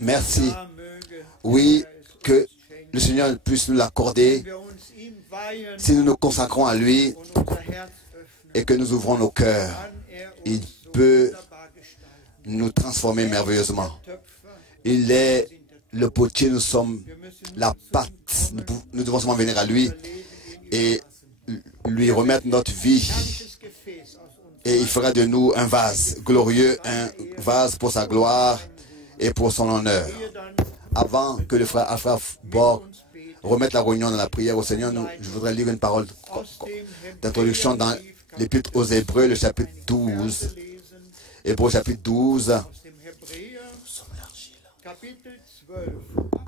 Merci. Oui, que le Seigneur puisse nous l'accorder si nous nous consacrons à lui et que nous ouvrons nos cœurs. Il peut nous transformer merveilleusement. Il est le potier, nous sommes la pâte. Nous devons seulement venir à lui et lui remettre notre vie. Et il fera de nous un vase glorieux, un vase pour sa gloire et pour son honneur. Avant que le frère Alpha Borg remette la réunion dans la prière au Seigneur, je voudrais lire une parole d'introduction dans l'Épître aux Hébreux, le chapitre 12. Hébreux chapitre 12.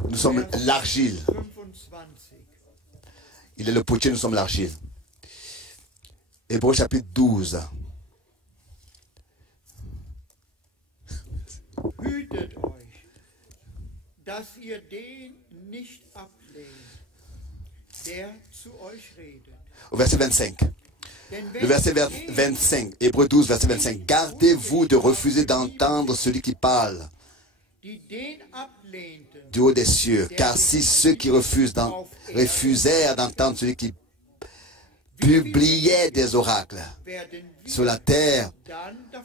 Nous sommes l'argile. Il est le potier, nous sommes l'argile. Hébreux chapitre 12. Hütet euch, dass ihr den nicht ablehnt, der zu euch redet. Au verset 25. Le verset 25, Hébreux 12, verset 25. Gardez-vous de refuser d'entendre celui qui parle du haut des cieux, car si ceux qui refusèrent d'entendre celui qui publiait des oracles sur la terre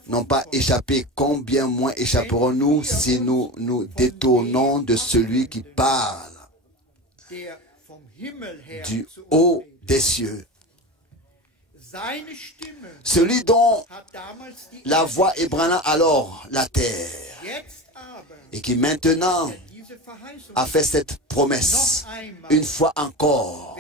n'ont pas échappé, combien moins échapperons-nous si nous nous détournons de celui qui parle du haut des cieux. Celui dont la voix ébranla alors la terre et qui maintenant a fait cette promesse. Une fois encore,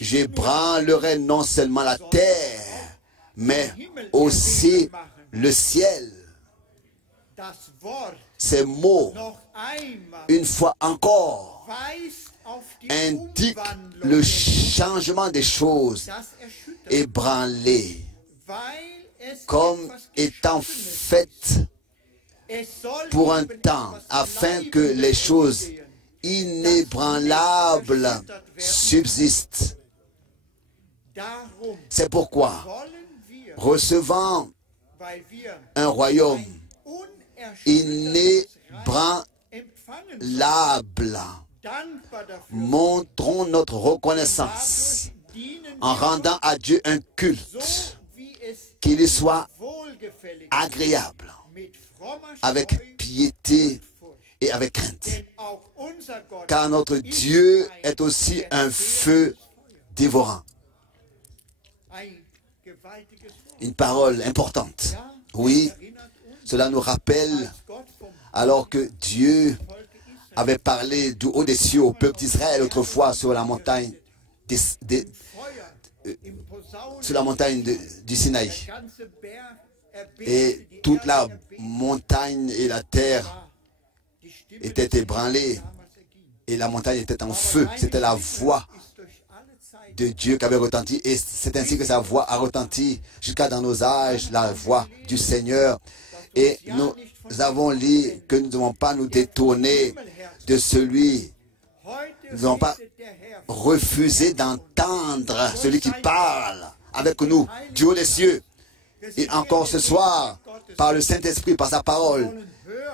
j'ébranlerai non seulement la terre, mais aussi le ciel. Ces mots, une fois encore, indiquent le changement des choses ébranlées, comme étant faites pour un temps, afin que les choses inébranlables subsistent. C'est pourquoi, recevant un royaume inébranlable, montrons notre reconnaissance en rendant à Dieu un culte qui lui soit agréable, avec piété et avec crainte. Car notre Dieu est aussi un feu dévorant. Une parole importante. Oui, cela nous rappelle alors que Dieu avait parlé du haut des cieux au peuple d'Israël autrefois sur la montagne du Sinaï. Et toute la montagne et la terre étaient ébranlées et la montagne était en feu. C'était la voix de Dieu qui avait retenti et c'est ainsi que sa voix a retenti jusqu'à dans nos âges, la voix du Seigneur. Et nous avons lu que nous ne devons pas nous détourner de celui. Nous ne devons pas refuser d'entendre celui qui parle avec nous du haut des cieux. Et encore ce soir, par le Saint-Esprit, par sa parole,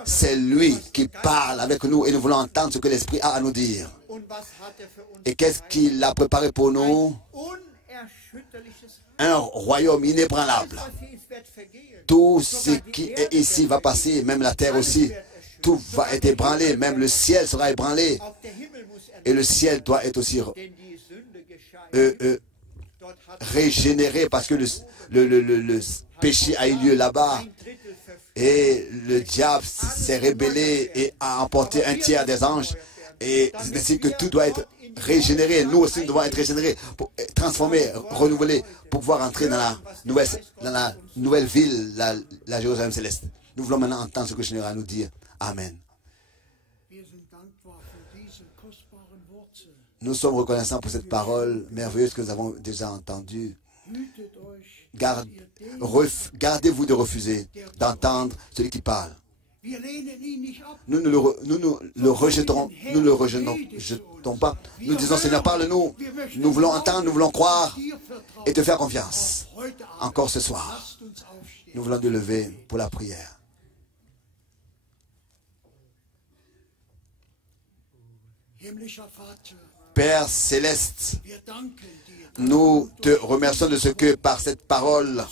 c'est lui qui parle avec nous et nous voulons entendre ce que l'Esprit a à nous dire. Et qu'est-ce qu'il a préparé pour nous? Un royaume inébranlable. Tout ce qui est ici va passer, même la terre aussi. Tout va être ébranlé, même le ciel sera ébranlé. Et le ciel doit être aussi régénéré parce que le péché a eu lieu là-bas. Et le diable s'est rébellé et a emporté un tiers des anges. Et c'est ainsi que tout doit être régénéré. Nous aussi, nous devons être régénérés, transformés, renouvelés, pour pouvoir entrer dans la nouvelle ville, la Jérusalem céleste. Nous voulons maintenant entendre ce que le Seigneur a à nous dire. Amen. Nous sommes reconnaissants pour cette parole merveilleuse que nous avons déjà entendue. Gardez-vous de refuser d'entendre celui qui parle. Nous ne le rejetons pas. Nous disons, Seigneur, parle-nous. Nous voulons entendre, nous voulons croire et te faire confiance. Encore ce soir, nous voulons nous lever pour la prière. Père céleste, nous te remercions de ce que par cette parole,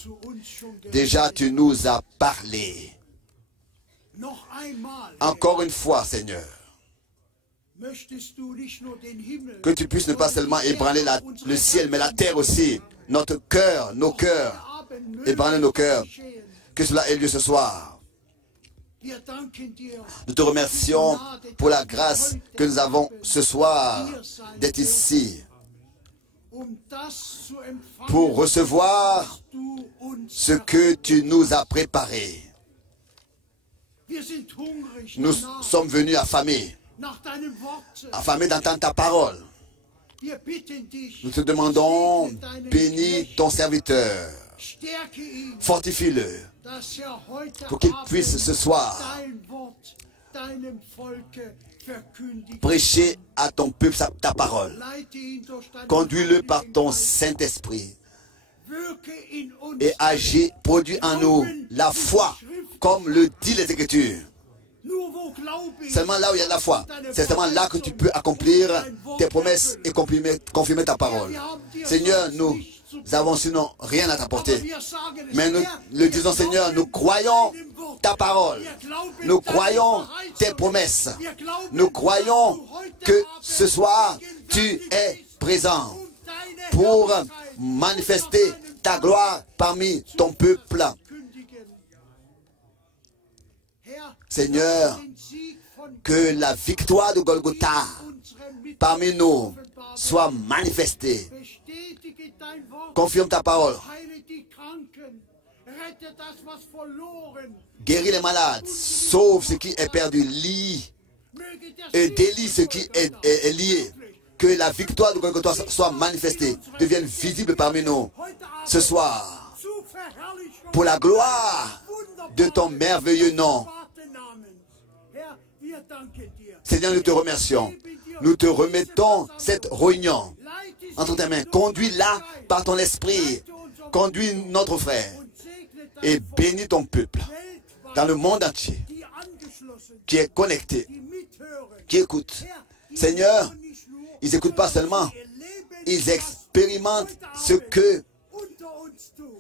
déjà tu nous as parlé. Encore une fois, Seigneur, que tu puisses ne pas seulement ébranler le ciel, mais la terre aussi, notre cœur, nos cœurs, ébranler nos cœurs, que cela ait lieu ce soir. Nous te remercions pour la grâce que nous avons ce soir d'être ici pour recevoir ce que tu nous as préparé. Nous sommes venus affamés d'entendre ta parole. Nous te demandons, bénis ton serviteur, fortifie-le, pour qu'il puisse ce soir prêcher à ton peuple ta parole. Conduis-le par ton Saint-Esprit et agis, produis en nous la foi, comme le dit les Écritures. Seulement là où il y a de la foi, c'est seulement là que tu peux accomplir tes promesses et confirmer ta parole. Seigneur, nous avons sinon rien à t'apporter. Mais nous le disons, Seigneur, nous croyons ta parole. Nous croyons tes promesses. Nous croyons que ce soir, tu es présent pour manifester ta gloire parmi ton peuple. Seigneur, que la victoire de Golgotha parmi nous soit manifestée. Confirme ta parole. Guéris les malades. Sauve ce qui est perdu. Lie et délie ce qui est lié. Que la victoire de Golgotha soit manifestée, devienne visible parmi nous ce soir. Pour la gloire de ton merveilleux nom. Seigneur, nous te remercions. Nous te remettons cette réunion entre tes mains. Conduis-la par ton esprit. Conduis notre frère. Et bénis ton peuple dans le monde entier qui est connecté, qui écoute. Seigneur, ils n'écoutent pas seulement, ils expérimentent ce que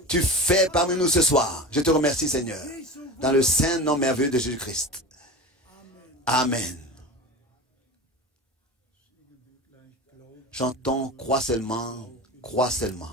tu fais parmi nous ce soir. Je te remercie, Seigneur, dans le saint nom merveilleux de Jésus-Christ. Amen. Chantons, crois seulement, crois seulement.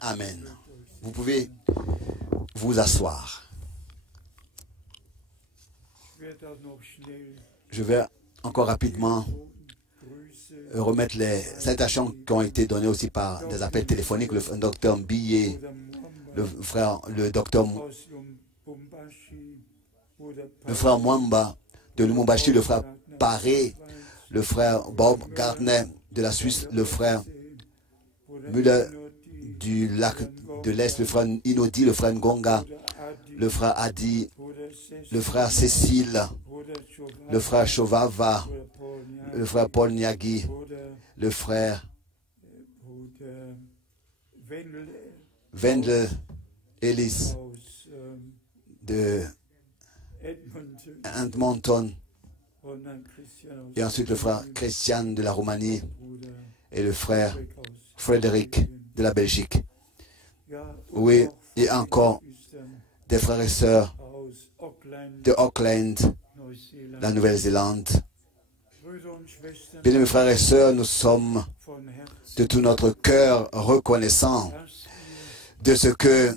Amen, amen. Vous pouvez vous asseoir. Je vais encore rapidement remettre les salutations qui ont été données aussi par des appels téléphoniques. Le docteur Billet, le docteur Mwamba de Lumumbashi, le frère Paré, le frère Bob Gardner de la Suisse, le frère Müller du lac de l'Est, le frère Inodi, le frère Ngonga, le frère Adi, le frère Cécile, le frère Chovava, le frère Paul Niagi, le frère Wendel Ellis de Edmonton, et ensuite le frère Christian de la Roumanie et le frère Frédéric de la Belgique. Oui, et encore des frères et sœurs de Auckland, la Nouvelle-Zélande. Bien, mes frères et sœurs, nous sommes de tout notre cœur reconnaissants de ce que,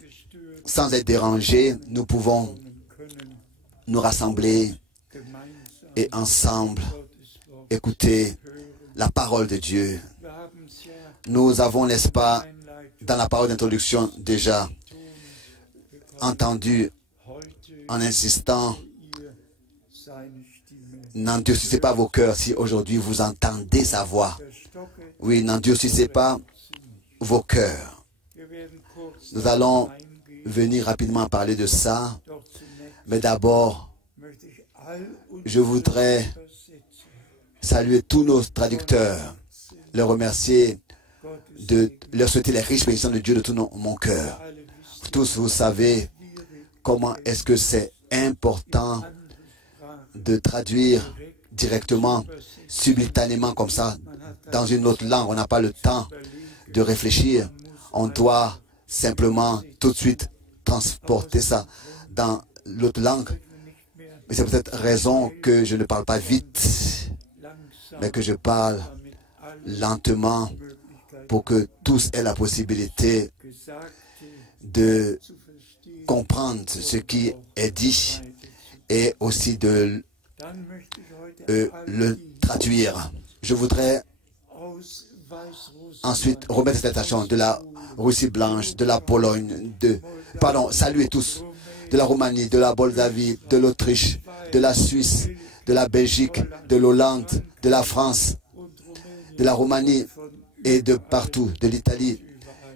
sans être dérangés, nous pouvons nous rassembler et ensemble écouter la parole de Dieu. Nous avons, n'est-ce pas, dans la parole d'introduction déjà entendu en insistant, n'endurcissez pas vos cœurs si aujourd'hui vous entendez sa voix. Oui, n'endurcissez pas vos cœurs. Nous allons venir rapidement parler de ça, mais d'abord, je voudrais saluer tous nos traducteurs, leur remercier, de leur souhaiter les riches bénédictions de Dieu de tout mon cœur. Tous, vous savez comment est-ce que c'est important de traduire directement, simultanément comme ça, dans une autre langue. On n'a pas le temps de réfléchir. On doit simplement tout de suite transporter ça dans l'autre langue. Mais c'est peut-être raison que je ne parle pas vite, mais que je parle lentement pour que tous aient la possibilité de comprendre ce qui est dit et aussi de le traduire. Je voudrais ensuite remettre cette attention de la Russie blanche, de la Pologne, saluer tous, de la Roumanie, de la Moldavie, de l'Autriche, de la Suisse, de la Belgique, de l'Hollande, de la France, de la Roumanie et de partout, de l'Italie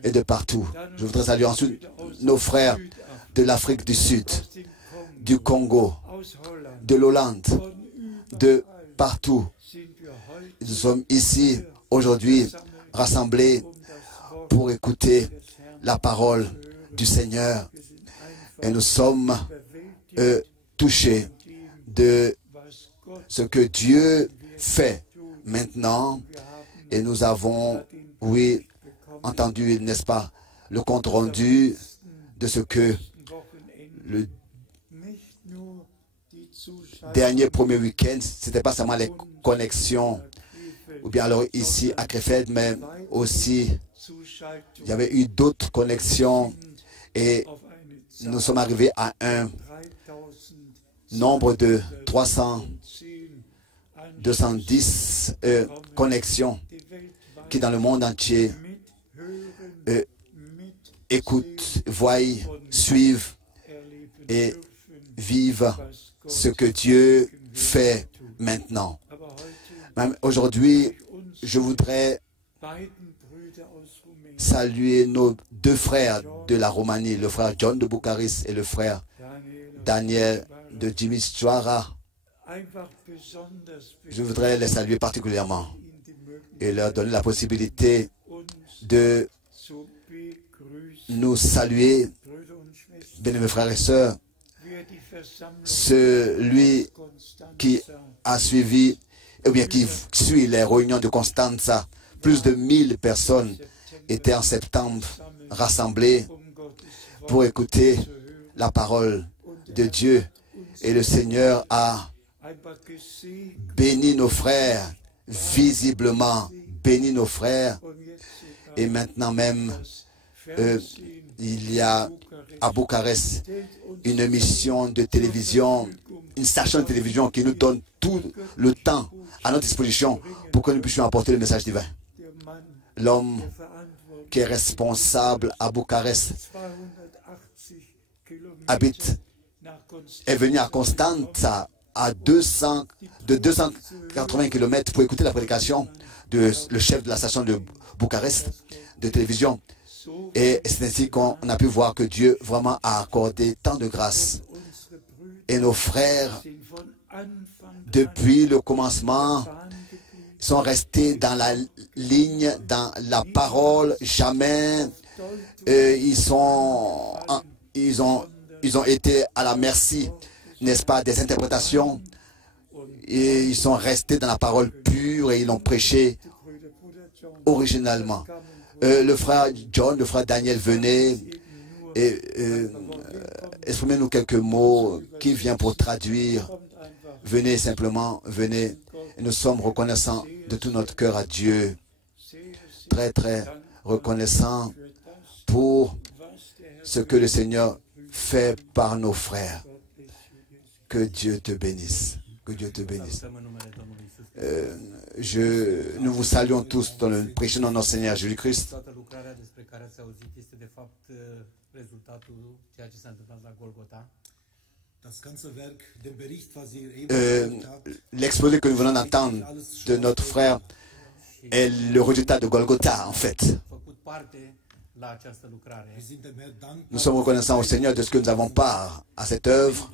et de partout. Je voudrais saluer ensuite nos frères de l'Afrique du Sud, du Congo, de l'Hollande, de partout. Nous sommes ici aujourd'hui rassemblés pour écouter la parole du Seigneur et nous sommes touchés de ce que Dieu fait maintenant et nous avons, oui, entendu, n'est-ce pas, le compte rendu de ce que le premier week-end, ce n'était pas seulement les connexions, ou bien alors ici à Krefeld, mais aussi il y avait eu d'autres connexions et nous sommes arrivés à un nombre de 210 connexions qui dans le monde entier écoutent, voient, suivent et vivent ce que Dieu fait maintenant. Même aujourd'hui, je voudrais saluer nos deux frères de la Roumanie, le frère John de Bucarest et le frère Daniel de Timișoara. Je voudrais les saluer particulièrement et leur donner la possibilité de nous saluer, bien mes frères et sœurs. Celui qui a suivi, ou bien qui suit les réunions de Constanza, plus de 1000 personnes étaient en septembre rassemblées pour écouter la parole de Dieu. Et le Seigneur a béni nos frères, visiblement béni nos frères. Et maintenant même, il y a à Bucarest une émission de télévision, une station de télévision qui nous donne tout le temps à notre disposition pour que nous puissions apporter le message divin. L'homme qui est responsable à Bucarest est venu à Constanța de 280 km pour écouter la prédication de le chef de la station de Bucarest de télévision. Et c'est ainsi qu'on a pu voir que Dieu vraiment a accordé tant de grâce. Et nos frères, depuis le commencement, sont restés dans la ligne, dans la parole, jamais. Ils ont été à la merci, n'est-ce pas, des interprétations. Et ils sont restés dans la parole pure et ils l'ont prêché originalement. Le frère John, le frère Daniel venait et exprimez-nous quelques mots. Qui vient pour traduire? Venez simplement, venez. Et nous sommes reconnaissants de tout notre cœur à Dieu. Très, très reconnaissants pour ce que le Seigneur fait par nos frères. Que Dieu te bénisse. Que Dieu te bénisse. Nous vous saluons tous dans le prêché de notre Seigneur Jésus-Christ. L'exposé que nous venons d'entendre de notre frère est le résultat de Golgotha, en fait. Nous sommes reconnaissants au Seigneur de ce que nous avons part à cette œuvre.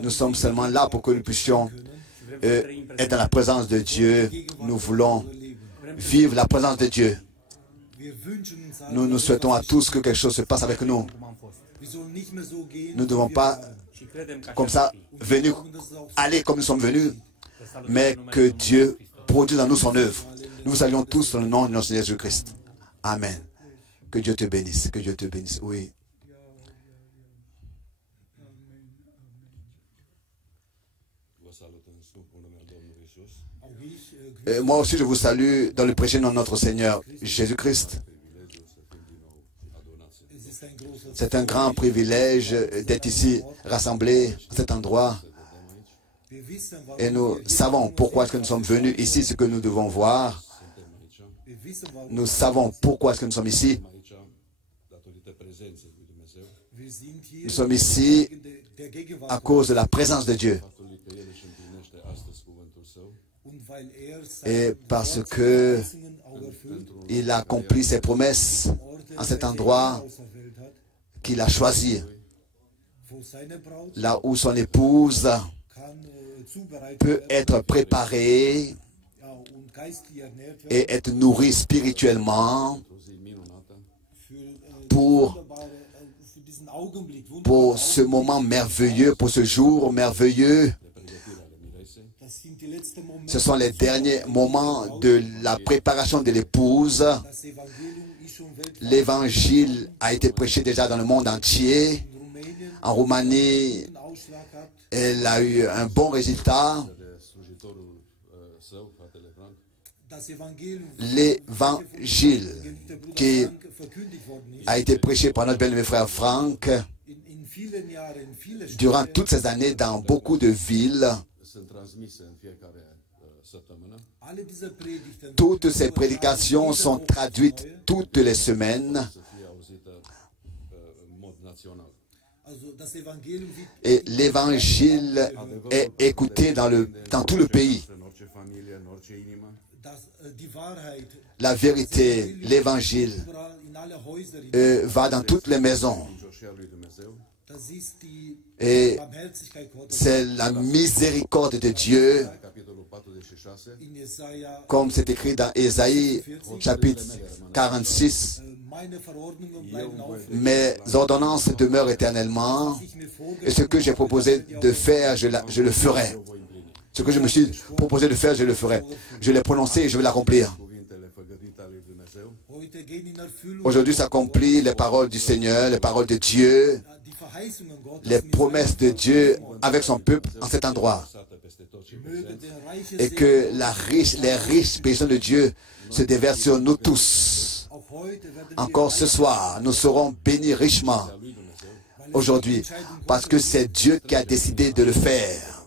Nous sommes seulement là pour que nous puissions être dans la présence de Dieu. Nous voulons vivre la présence de Dieu. Nous souhaitons à tous que quelque chose se passe avec nous. Nous ne devons pas, comme ça, aller comme nous sommes venus, mais que Dieu produise en nous son œuvre. Nous vous saluons tous dans le nom de notre Seigneur Jésus-Christ. Amen. Que Dieu te bénisse. Que Dieu te bénisse. Oui. Moi aussi, je vous salue dans le prêché de notre Seigneur Jésus-Christ. C'est un grand privilège d'être ici, rassemblés à cet endroit. Et nous savons pourquoi est-ce que nous sommes venus ici, ce que nous devons voir. Nous savons pourquoi est-ce que nous sommes ici. Nous sommes ici à cause de la présence de Dieu. Et parce que il a accompli ses promesses en cet endroit qu'il a choisi, là où son épouse peut être préparée et être nourrie spirituellement pour ce moment merveilleux, pour ce jour merveilleux. Ce sont les derniers moments de la préparation de l'épouse. L'évangile a été prêché déjà dans le monde entier. En Roumanie, elle a eu un bon résultat. L'évangile qui a été prêché par notre bien-aimé frère Franck durant toutes ces années dans beaucoup de villes. Toutes ces prédications sont traduites toutes les semaines. Et l'évangile est écouté dans tout le pays. La vérité, l'évangile va dans toutes les maisons. Et c'est la miséricorde de Dieu, comme c'est écrit dans Ésaïe, chapitre 46. Mes ordonnances demeurent éternellement, et ce que j'ai proposé de faire, je le ferai. Ce que je me suis proposé de faire, je le ferai. Je l'ai prononcé et je vais l'accomplir. Aujourd'hui s'accomplissent les paroles du Seigneur, les paroles de Dieu, les promesses de Dieu avec son peuple en cet endroit. Et que les riches bénédictions de Dieu se déverse sur nous tous. Encore ce soir, nous serons bénis richement aujourd'hui, parce que c'est Dieu qui a décidé de le faire,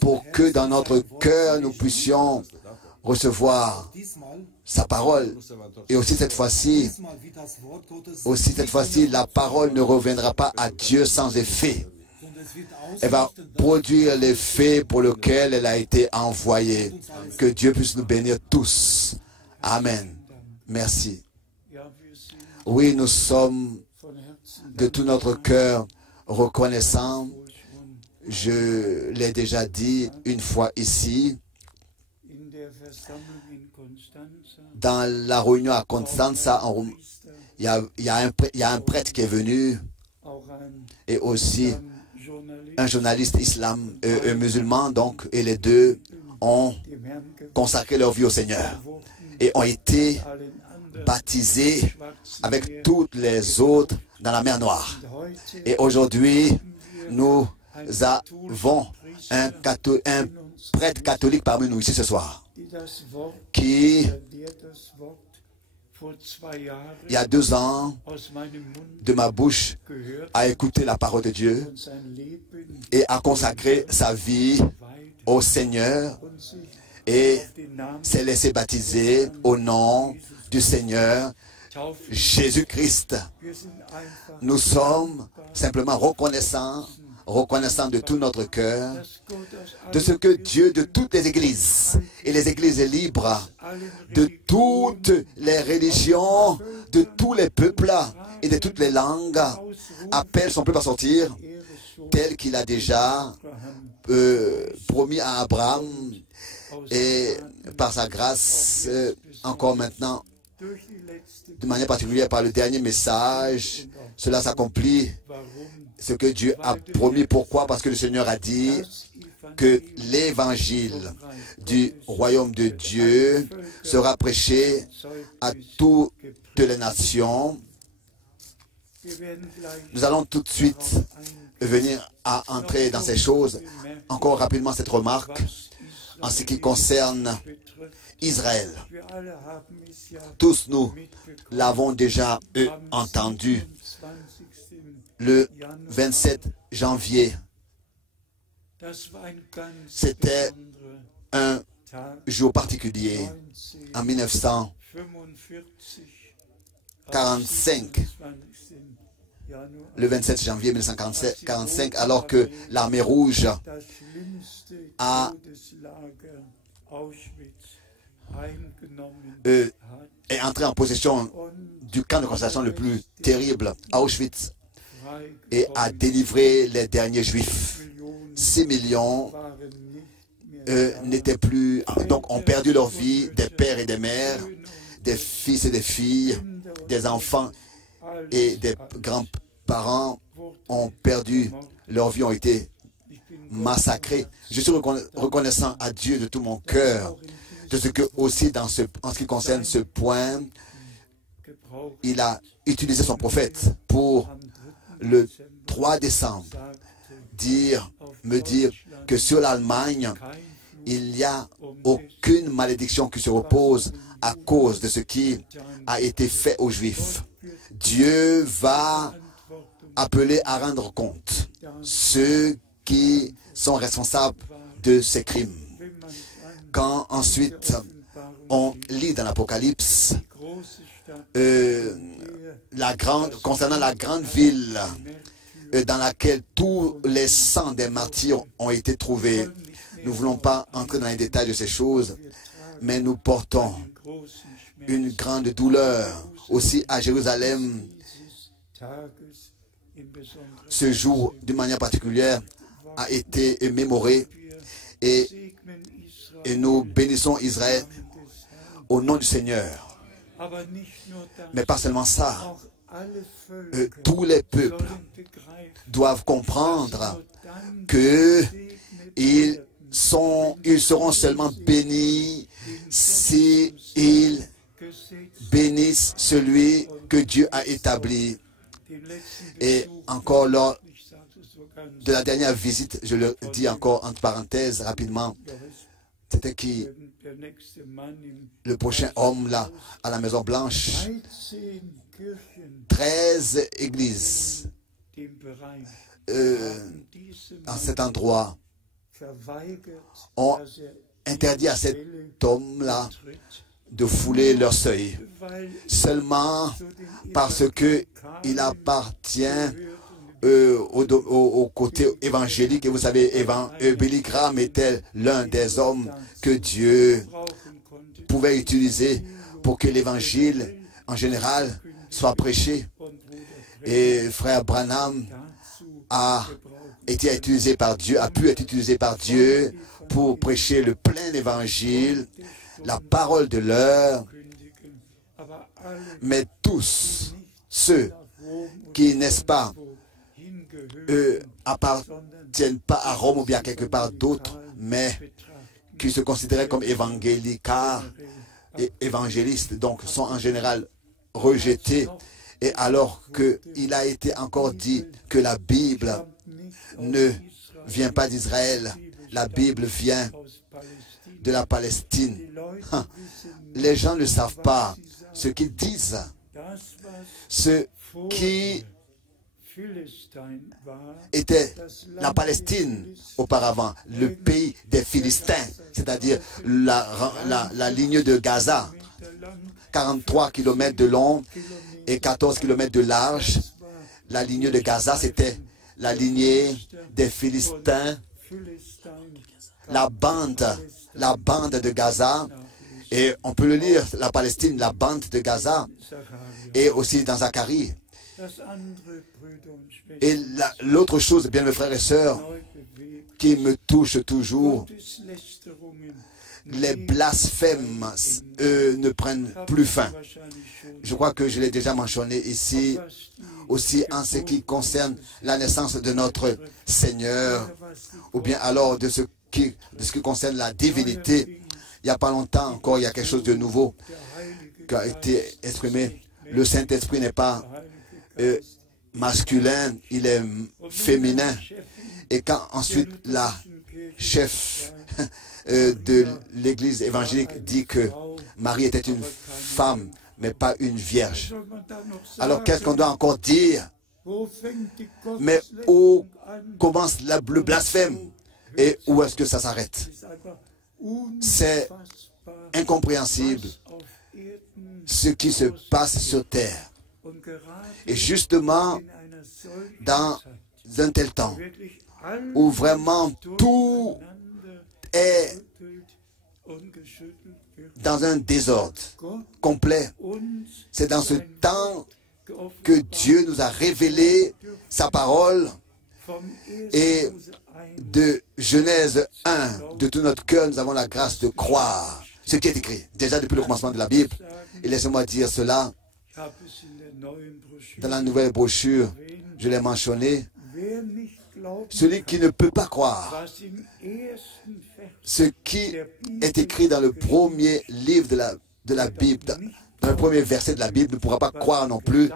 pour que dans notre cœur, nous puissions recevoir sa parole. Et aussi cette fois-ci, la parole ne reviendra pas à Dieu sans effet. Elle va produire l'effet pour lequel elle a été envoyée. Que Dieu puisse nous bénir tous. Amen. Merci. Oui, nous sommes de tout notre cœur reconnaissants. Je l'ai déjà dit une fois ici, dans la réunion à Constanza, il y a un prêtre qui est venu, et aussi un journaliste musulman, donc, et les deux ont consacré leur vie au Seigneur et ont été baptisés avec toutes les autres dans la mer Noire. Et aujourd'hui, nous avons un prêtre catholique parmi nous ici ce soir, qui, il y a 2 ans, de ma bouche, a écouté la parole de Dieu et a consacré sa vie au Seigneur et s'est laissé baptiser au nom du Seigneur Jésus-Christ. Nous sommes simplement reconnaissants de tout notre cœur de ce que Dieu de toutes les églises, et les églises libres, de toutes les religions, de tous les peuples et de toutes les langues, appelle son peuple à sortir tel qu'il a déjà promis à Abraham, et par sa grâce, encore maintenant, de manière particulière par le dernier message, cela s'accomplit, ce que Dieu a promis. Pourquoi? Parce que le Seigneur a dit que l'évangile du royaume de Dieu sera prêché à toutes les nations. Nous allons tout de suite venir à entrer dans ces choses. Encore rapidement cette remarque en ce qui concerne Israël. Tous nous l'avons déjà entendu. Le 27 janvier, c'était un jour particulier. En 1945, le 27 janvier 1945, alors que l'armée rouge est entrée en possession du camp de concentration le plus terrible, Auschwitz, et a délivré les derniers juifs. 6 millions n'étaient plus, donc ont perdu leur vie, des pères et des mères, des fils et des filles, des enfants et des grands-parents ont perdu leur vie, ont été massacrés. Je suis reconnaissant à Dieu de tout mon cœur de ce que aussi en ce qui concerne ce point, il a utilisé son prophète pour le 3 décembre me dire que sur l'Allemagne, il n'y a aucune malédiction qui se repose à cause de ce qui a été fait aux Juifs. Dieu va appeler à rendre compte ceux qui sont responsables de ces crimes. Quand ensuite on lit dans l'Apocalypse concernant la grande ville dans laquelle tous les sangs des martyrs ont été trouvés. Nous ne voulons pas entrer dans les détails de ces choses, mais nous portons une grande douleur aussi à Jérusalem. Ce jour, d'une manière particulière, a été mémoré et nous bénissons Israël au nom du Seigneur. Mais pas seulement ça, tous les peuples doivent comprendre qu'ils seront seulement bénis s'ils bénissent celui que Dieu a établi. Et encore lors de la dernière visite, je le dis encore entre parenthèses rapidement, C'était qui? Le prochain homme là, à la Maison Blanche. 13 églises en cet endroit ont interdit à cet homme-là de fouler leur seuil, seulement parce qu'il appartient au côté évangélique. Et vous savez, Billy Graham était l'un des hommes que Dieu pouvait utiliser pour que l'évangile en général soit prêché. Et frère Branham a été utilisé par Dieu, a pu être utilisé par Dieu pour prêcher le plein évangile, la parole de l'heure. Mais tous ceux qui, n'est-ce pas, appartiennent pas à Rome ou bien quelque part d'autre, mais qui se considéraient comme évangélistes, donc sont en général rejetés. Et alors qu'il a été encore dit que la Bible ne vient pas d'Israël, la Bible vient de la Palestine. Les gens ne savent pas ce qu'ils disent. Ce qui était la Palestine auparavant, le pays des Philistins, c'est-à-dire la ligne de Gaza, 43 km de long et 14 km de large. La ligne de Gaza, c'était la lignée des Philistins, la bande de Gaza. Et on peut le lire, la Palestine, la bande de Gaza, et aussi dans Zacharie. Et l'autre chose, bien mes frères et sœurs, qui me touche toujours, les blasphèmes ne prennent plus fin. Je crois que je l'ai déjà mentionné ici, aussi en ce qui concerne la naissance de notre Seigneur, ou bien alors de ce qui concerne la divinité. Il n'y a pas longtemps encore, il y a quelque chose de nouveau qui a été exprimé. Le Saint-Esprit n'est pas masculin, il est féminin. Et quand ensuite la chef de l'église évangélique dit que Marie était une femme, mais pas une vierge. Alors qu'est-ce qu'on doit encore dire? Mais où commence le blasphème et où est-ce que ça s'arrête? C'est incompréhensible ce qui se passe sur terre. Et justement, dans un tel temps, où vraiment tout est dans un désordre complet, c'est dans ce temps que Dieu nous a révélé sa parole. Et de Genèse 1, de tout notre cœur, nous avons la grâce de croire ce qui est écrit, déjà depuis le commencement de la Bible. Et laissez-moi dire cela, dans la nouvelle brochure, je l'ai mentionné, celui qui ne peut pas croire ce qui est écrit dans le premier livre de la Bible, dans le premier verset de la Bible, ne pourra pas croire non plus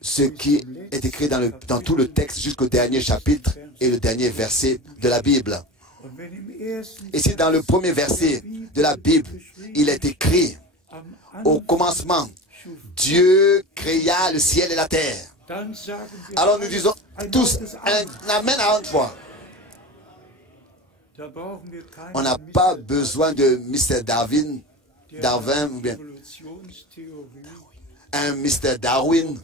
ce qui est écrit dans tout le texte jusqu'au dernier chapitre et le dernier verset de la Bible. Et si dans le premier verset de la Bible, il est écrit, au commencement, Dieu créa le ciel et la terre. Alors nous disons tous un amen à une fois. On n'a pas besoin de Mr. Darwin ou bien un Mr. Darwin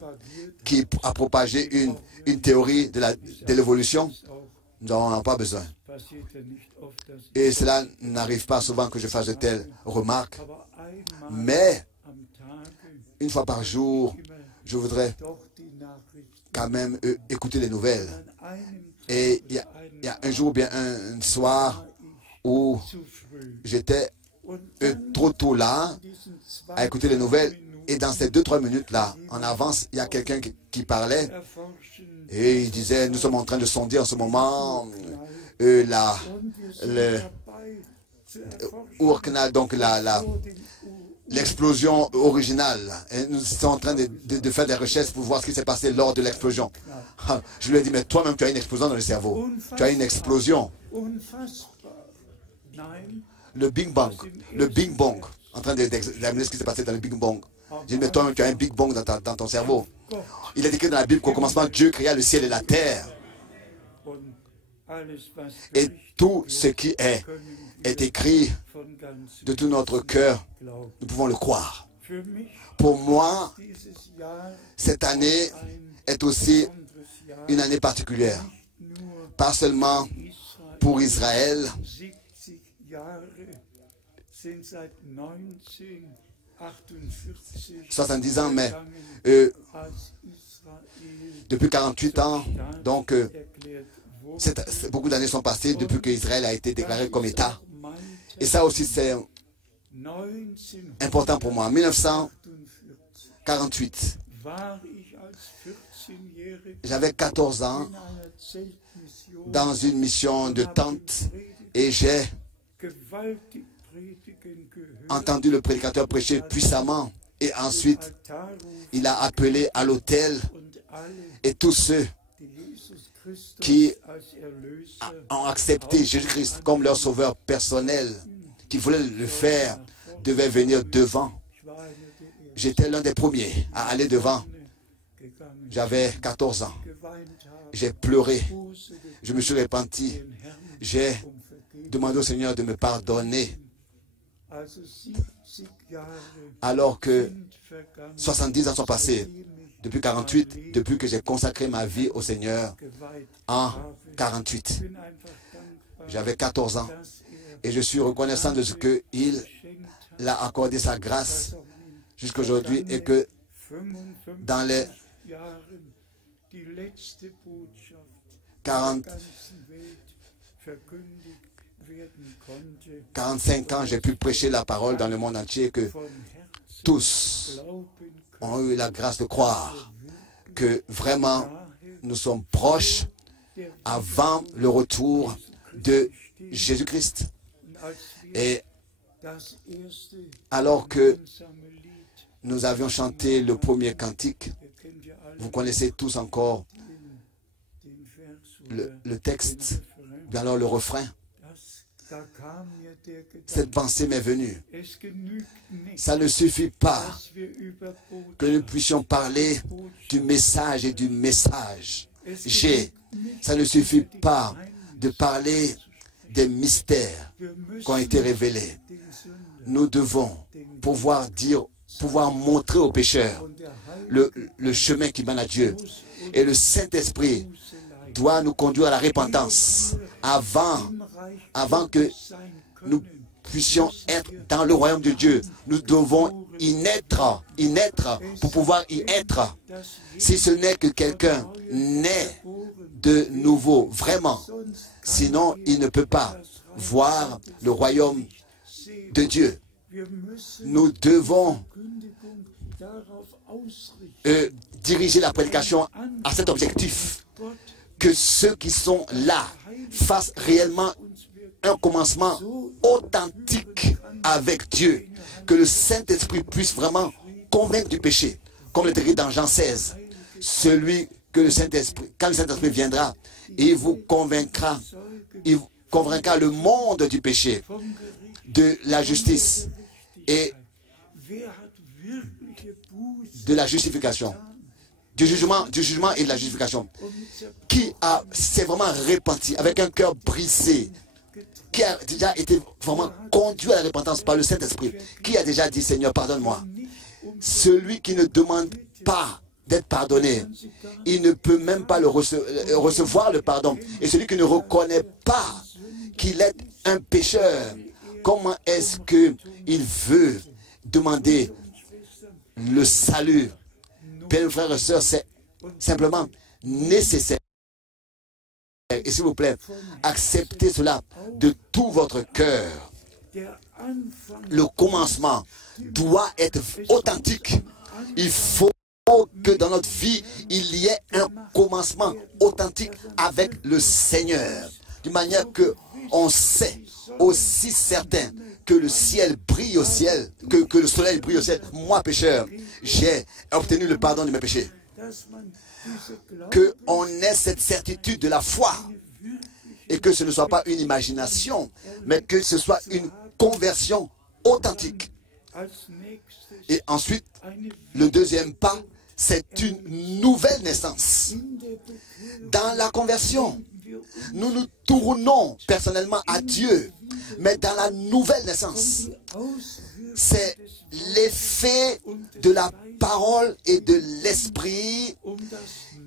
qui a propagé une théorie de l'évolution. Non, on n'a pas besoin. Et cela n'arrive pas souvent que je fasse de telles remarques. Mais, une fois par jour, je voudrais quand même écouter les nouvelles. Et il y a un jour, bien un soir, où j'étais trop tôt là à écouter les nouvelles. Et dans ces 2-3 minutes-là, en avance, il y a quelqu'un qui parlait et il disait, nous sommes en train de sonder en ce moment donc l'explosion originale. Et nous sommes en train de faire des recherches pour voir ce qui s'est passé lors de l'explosion. Je lui ai dit, mais toi-même, tu as une explosion dans le cerveau. Tu as une explosion. le Big Bang, en train d'examiner ce qui s'est passé dans le Big Bang. J'ai dit, mais toi, tu as un Big Bang dans ton cerveau. Il est écrit dans la Bible qu'au commencement, Dieu créa le ciel et la terre. Et tout ce qui est écrit de tout notre cœur, nous pouvons le croire. Pour moi, cette année est aussi une année particulière. Pas seulement pour Israël. 70 ans, mais depuis 48 ans, donc beaucoup d'années sont passées depuis que Israël a été déclaré comme État. Et ça aussi, c'est important pour moi. En 1948, j'avais 14 ans dans une mission de tente et j'ai entendu le prédicateur prêcher puissamment. Et ensuite, il a appelé à l'autel et tous ceux qui ont accepté Jésus-Christ comme leur sauveur personnel, qui voulaient le faire, devaient venir devant. J'étais l'un des premiers à aller devant. J'avais 14 ans. J'ai pleuré. Je me suis repenti. J'ai demandé au Seigneur de me pardonner. Alors que 70 ans sont passés, depuis 48, depuis que j'ai consacré ma vie au Seigneur, en 48. J'avais 14 ans et je suis reconnaissant de ce qu'il a accordé sa grâce jusqu'à aujourd'hui et que dans les 45 ans, j'ai pu prêcher la parole dans le monde entier, que tous ont eu la grâce de croire que vraiment nous sommes proches avant le retour de Jésus-Christ. Et alors que nous avions chanté le premier cantique, vous connaissez tous encore le texte, alors le refrain. Cette pensée m'est venue. Ça ne suffit pas que nous puissions parler du message et du message. Ça ne suffit pas de parler des mystères qui ont été révélés. Nous devons pouvoir montrer aux pécheurs le chemin qui mène à Dieu. Et le Saint-Esprit doit nous conduire à la repentance avant que nous puissions être dans le royaume de Dieu. Nous devons y naître pour pouvoir y être. Si ce n'est que quelqu'un naît de nouveau, vraiment, sinon il ne peut pas voir le royaume de Dieu. Nous devons diriger la prédication à cet objectif. Que ceux qui sont là fassent réellement un commencement authentique avec Dieu. Que le Saint-Esprit puisse vraiment convaincre du péché. Comme le dit dans Jean 16. Quand le Saint-Esprit viendra, il vous convaincra le monde du péché, de la justice et de la justification. Du jugement et de la justification. Qui s'est vraiment repenti avec un cœur brisé, qui a déjà été vraiment conduit à la repentance par le Saint-Esprit, qui a déjà dit Seigneur pardonne-moi. Celui qui ne demande pas d'être pardonné, il ne peut même pas recevoir le pardon. Et celui qui ne reconnaît pas qu'il est un pécheur, comment est-ce qu'il veut demander le salut? Bien, frères et sœurs, c'est simplement nécessaire. Et s'il vous plaît, acceptez cela de tout votre cœur. Le commencement doit être authentique. Il faut que dans notre vie, il y ait un commencement authentique avec le Seigneur. De manière qu'on sait aussi certain que le ciel brille au ciel, que le soleil brille au ciel. Moi, pécheur, j'ai obtenu le pardon de mes péchés. Qu'on ait cette certitude de la foi et et que ce ne soit pas une imagination, mais que ce soit une conversion authentique. Et ensuite, le deuxième pas, c'est une nouvelle naissance. Dans la conversion, nous nous tournons personnellement à Dieu, mais dans la nouvelle naissance, c'est l'effet de la parole et de l'esprit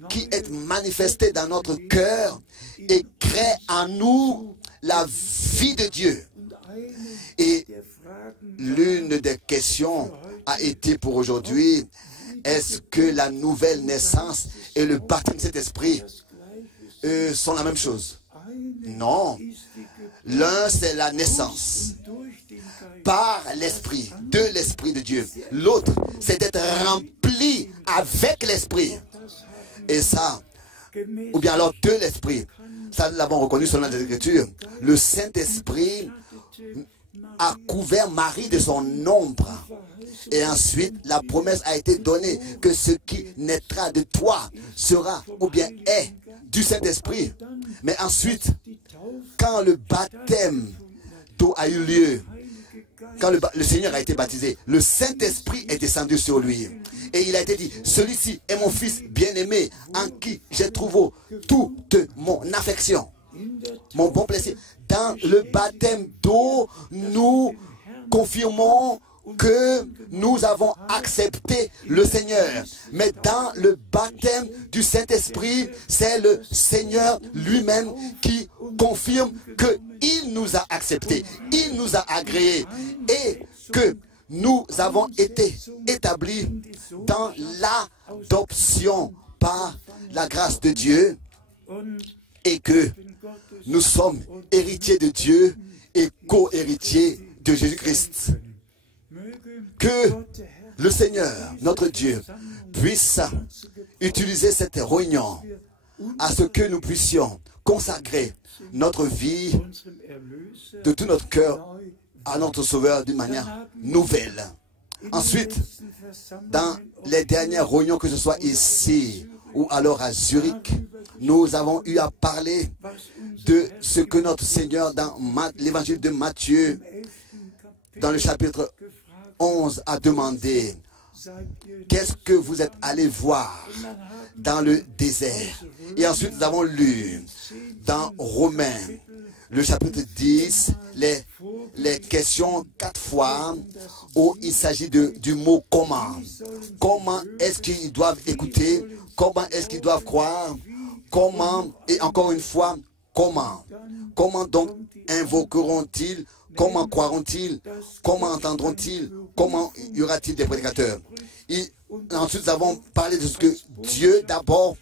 qui est manifesté dans notre cœur et crée en nous la vie de Dieu. Et l'une des questions a été pour aujourd'hui, est-ce que la nouvelle naissance et le baptême de cet esprit sont la même chose? Non. L'un, c'est la naissance par l'esprit, de l'esprit de Dieu. L'autre, c'est d'être rempli avec l'esprit. Et ça, ou bien alors de l'esprit, ça nous l'avons reconnu selon les Écritures. Le Saint-Esprit a couvert Marie de son ombre. Et ensuite, la promesse a été donnée que ce qui naîtra de toi sera ou bien est du Saint-Esprit. Mais ensuite, quand le baptême d'eau a eu lieu, quand le Seigneur a été baptisé, le Saint-Esprit est descendu sur lui. Et il a été dit, celui-ci est mon fils bien-aimé, en qui j'ai trouvé toute mon affection, mon bon plaisir. Dans le baptême d'eau, nous confirmons que nous avons accepté le Seigneur. Mais dans le baptême du Saint-Esprit, c'est le Seigneur lui-même qui confirme qu'il nous a acceptés, il nous a agréés et que nous avons été établis dans l'adoption par la grâce de Dieu et que nous sommes héritiers de Dieu et co-héritiers de Jésus-Christ. Que le Seigneur, notre Dieu, puisse utiliser cette réunion à ce que nous puissions consacrer notre vie de tout notre cœur à notre Sauveur d'une manière nouvelle. Ensuite, dans les dernières réunions, que ce soit ici ou alors à Zurich, nous avons eu à parler de ce que notre Seigneur, dans l'évangile de Matthieu, dans le chapitre 11, a demandé. Qu'est-ce que vous êtes allé voir dans le désert? Et ensuite, nous avons lu dans Romains, le chapitre 10, les questions 4 fois où il s'agit du mot comment. Comment est-ce qu'ils doivent écouter? Comment est-ce qu'ils doivent croire? Comment? Et encore une fois, comment? Comment donc invoqueront-ils? Comment croiront-ils? Comment entendront-ils? Comment y aura-t-il des prédicateurs? Et ensuite, nous avons parlé de ce que Dieu d'abord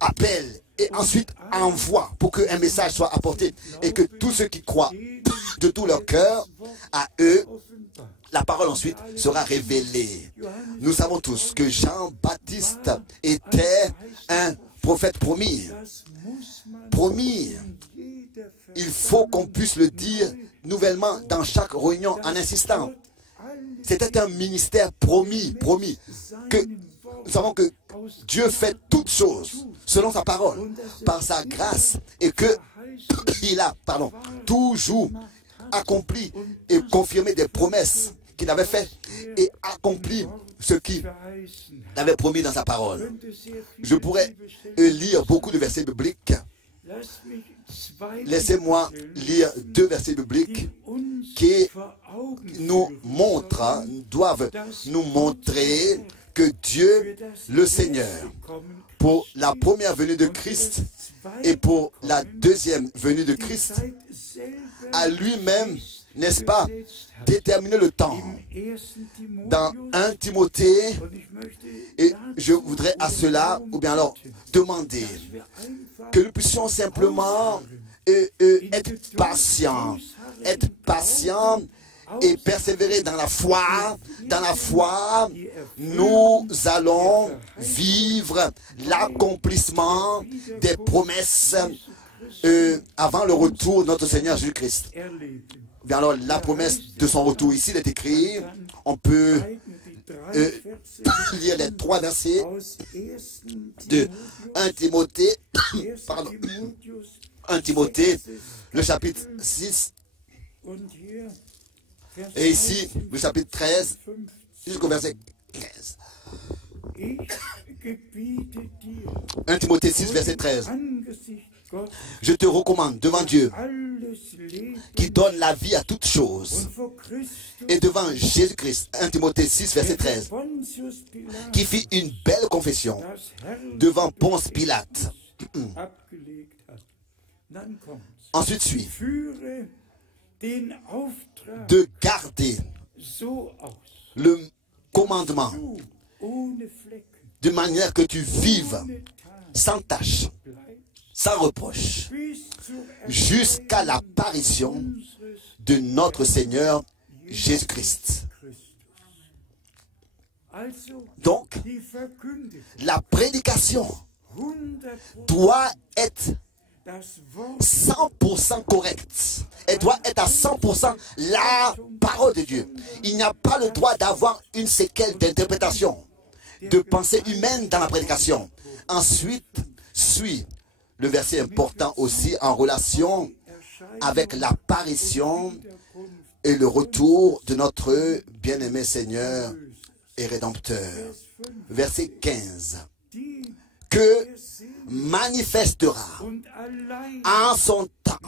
appelle et ensuite envoie pour qu'un message soit apporté et que tous ceux qui croient de tout leur cœur, à eux, la parole ensuite sera révélée. Nous savons tous que Jean-Baptiste était un prophète promis. Promis. Il faut qu'on puisse le dire nouvellement dans chaque réunion en insistant. C'était un ministère promis. Que nous savons que Dieu fait toutes choses selon sa parole, par sa grâce, et que il a, toujours accompli et confirmé des promesses qu'il avait faites et accompli ce qu'il avait promis dans sa parole. Je pourrais lire beaucoup de versets bibliques. Laissez-moi lire 2 versets bibliques qui nous montrent, doivent nous montrer que Dieu, le Seigneur, pour la première venue de Christ et pour la deuxième venue de Christ, a lui-même, n'est-ce pas, déterminé le temps. Dans 1 Timothée, et je voudrais à cela, ou bien alors demander que nous puissions simplement être patients et persévérer dans la foi. Dans la foi, nous allons vivre l'accomplissement des promesses avant le retour de notre Seigneur Jésus-Christ. Bien alors, la promesse de son retour ici, il est écrit, on peut lire les 3 versets de 1 Timothée, 1 Timothée, le chapitre 6, et ici, le chapitre 13, jusqu'au verset 15. 1 Timothée 6, verset 13. Je te recommande devant Dieu, qui donne la vie à toutes choses, et devant Jésus-Christ, 1 Timothée 6, verset 13, qui fit une belle confession devant Ponce Pilate. Ensuite suit de garder le commandement de manière que tu vives sans tache, sans reproche, jusqu'à l'apparition de notre Seigneur Jésus-Christ. Donc, la prédication doit être 100% correcte. Elle doit être à 100% la parole de Dieu. Il n'y a pas le droit d'avoir une séquelle d'interprétation, de pensée humaine dans la prédication. Ensuite, suit le verset important aussi en relation avec l'apparition et le retour de notre bien-aimé Seigneur et Rédempteur. Verset 15. Que manifestera en son temps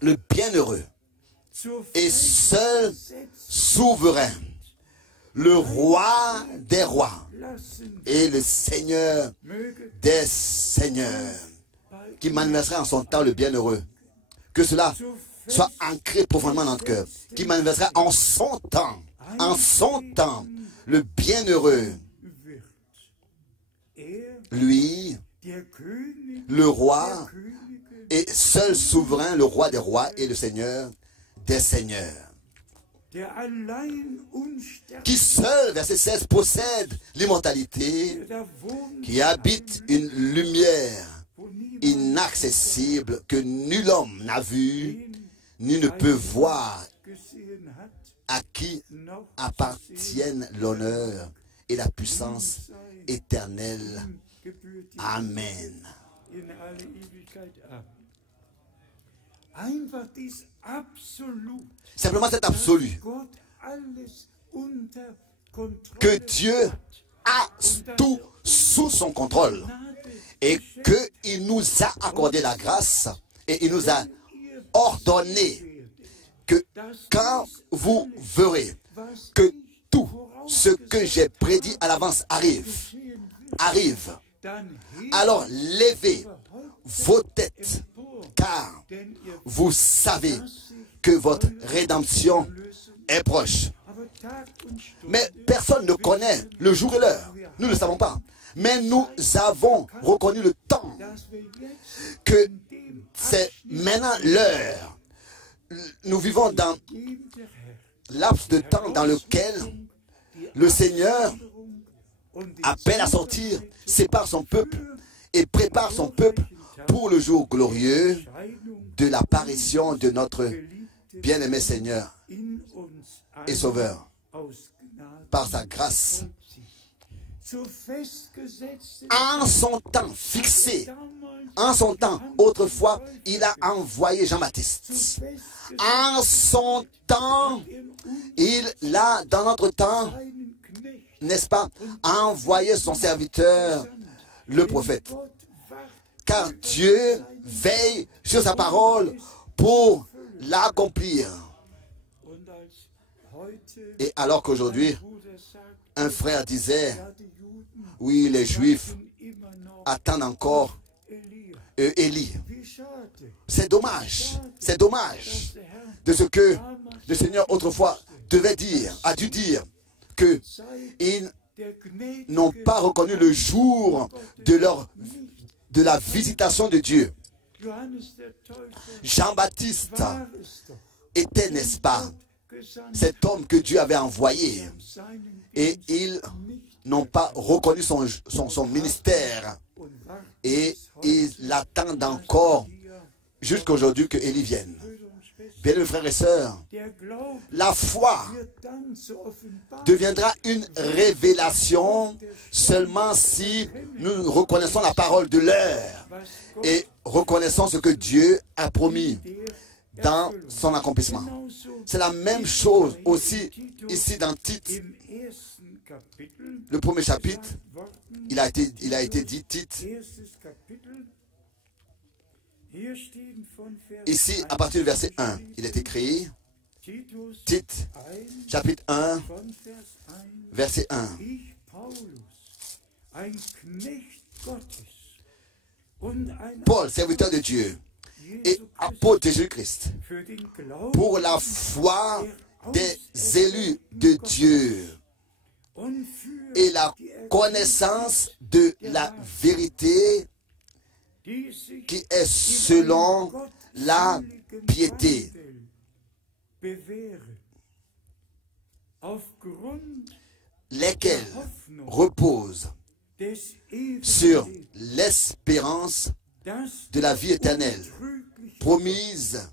le bienheureux et seul souverain, le roi des rois et le Seigneur des seigneurs, qui manifestera en son temps le bienheureux. Que cela soit ancré profondément dans notre cœur, qui manifestera en son temps, le bienheureux. Lui, le roi, et seul souverain, le roi des rois et le Seigneur des seigneurs. Qui seul, verset 16, possède l'immortalité, qui habite une lumière inaccessible que nul homme n'a vu, ni ne peut voir, à qui appartiennent l'honneur et la puissance éternelle. Amen. Simplement cet absolu, que Dieu a tout sous son contrôle et qu'il nous a accordé la grâce et il nous a ordonné que quand vous verrez que tout ce que j'ai prédit à l'avance arrive, alors levez vos têtes, car vous savez que votre rédemption est proche. Mais personne ne connaît le jour et l'heure. Nous ne le savons pas. Mais nous avons reconnu le temps, que c'est maintenant l'heure. Nous vivons dans laps de temps dans lequel le Seigneur appelle à sortir, sépare son peuple et prépare son peuple pour le jour glorieux de l'apparition de notre bien-aimé Seigneur et Sauveur par sa grâce. En son temps fixé, en son temps, autrefois, il a envoyé Jean-Baptiste. En son temps, il a, dans notre temps, n'est-ce pas, envoyé son serviteur, le prophète. Car Dieu veille sur sa parole pour l'accomplir. Et alors qu'aujourd'hui, un frère disait, oui, les Juifs attendent encore Élie. C'est dommage de ce que le Seigneur autrefois devait dire, a dû dire, qu'ils n'ont pas reconnu le jour de la visitation de Dieu. Jean-Baptiste était, n'est-ce pas, cet homme que Dieu avait envoyé. Et ils n'ont pas reconnu son ministère. Et ils l'attendent encore jusqu'à aujourd'hui que Élie vienne. Bien, mes frères et sœurs, la foi deviendra une révélation seulement si nous reconnaissons la parole de l'heure et reconnaissons ce que Dieu a promis dans son accomplissement. C'est la même chose aussi ici dans Tite, le premier chapitre. Il a été dit Tite. Ici, à partir du verset 1, il est écrit, Tite, chapitre 1, verset 1. Paul, serviteur de Dieu et apôtre de Jésus-Christ, pour la foi des élus de Dieu et la connaissance de la vérité qui est selon la piété, lesquels reposent sur l'espérance de la vie éternelle, promise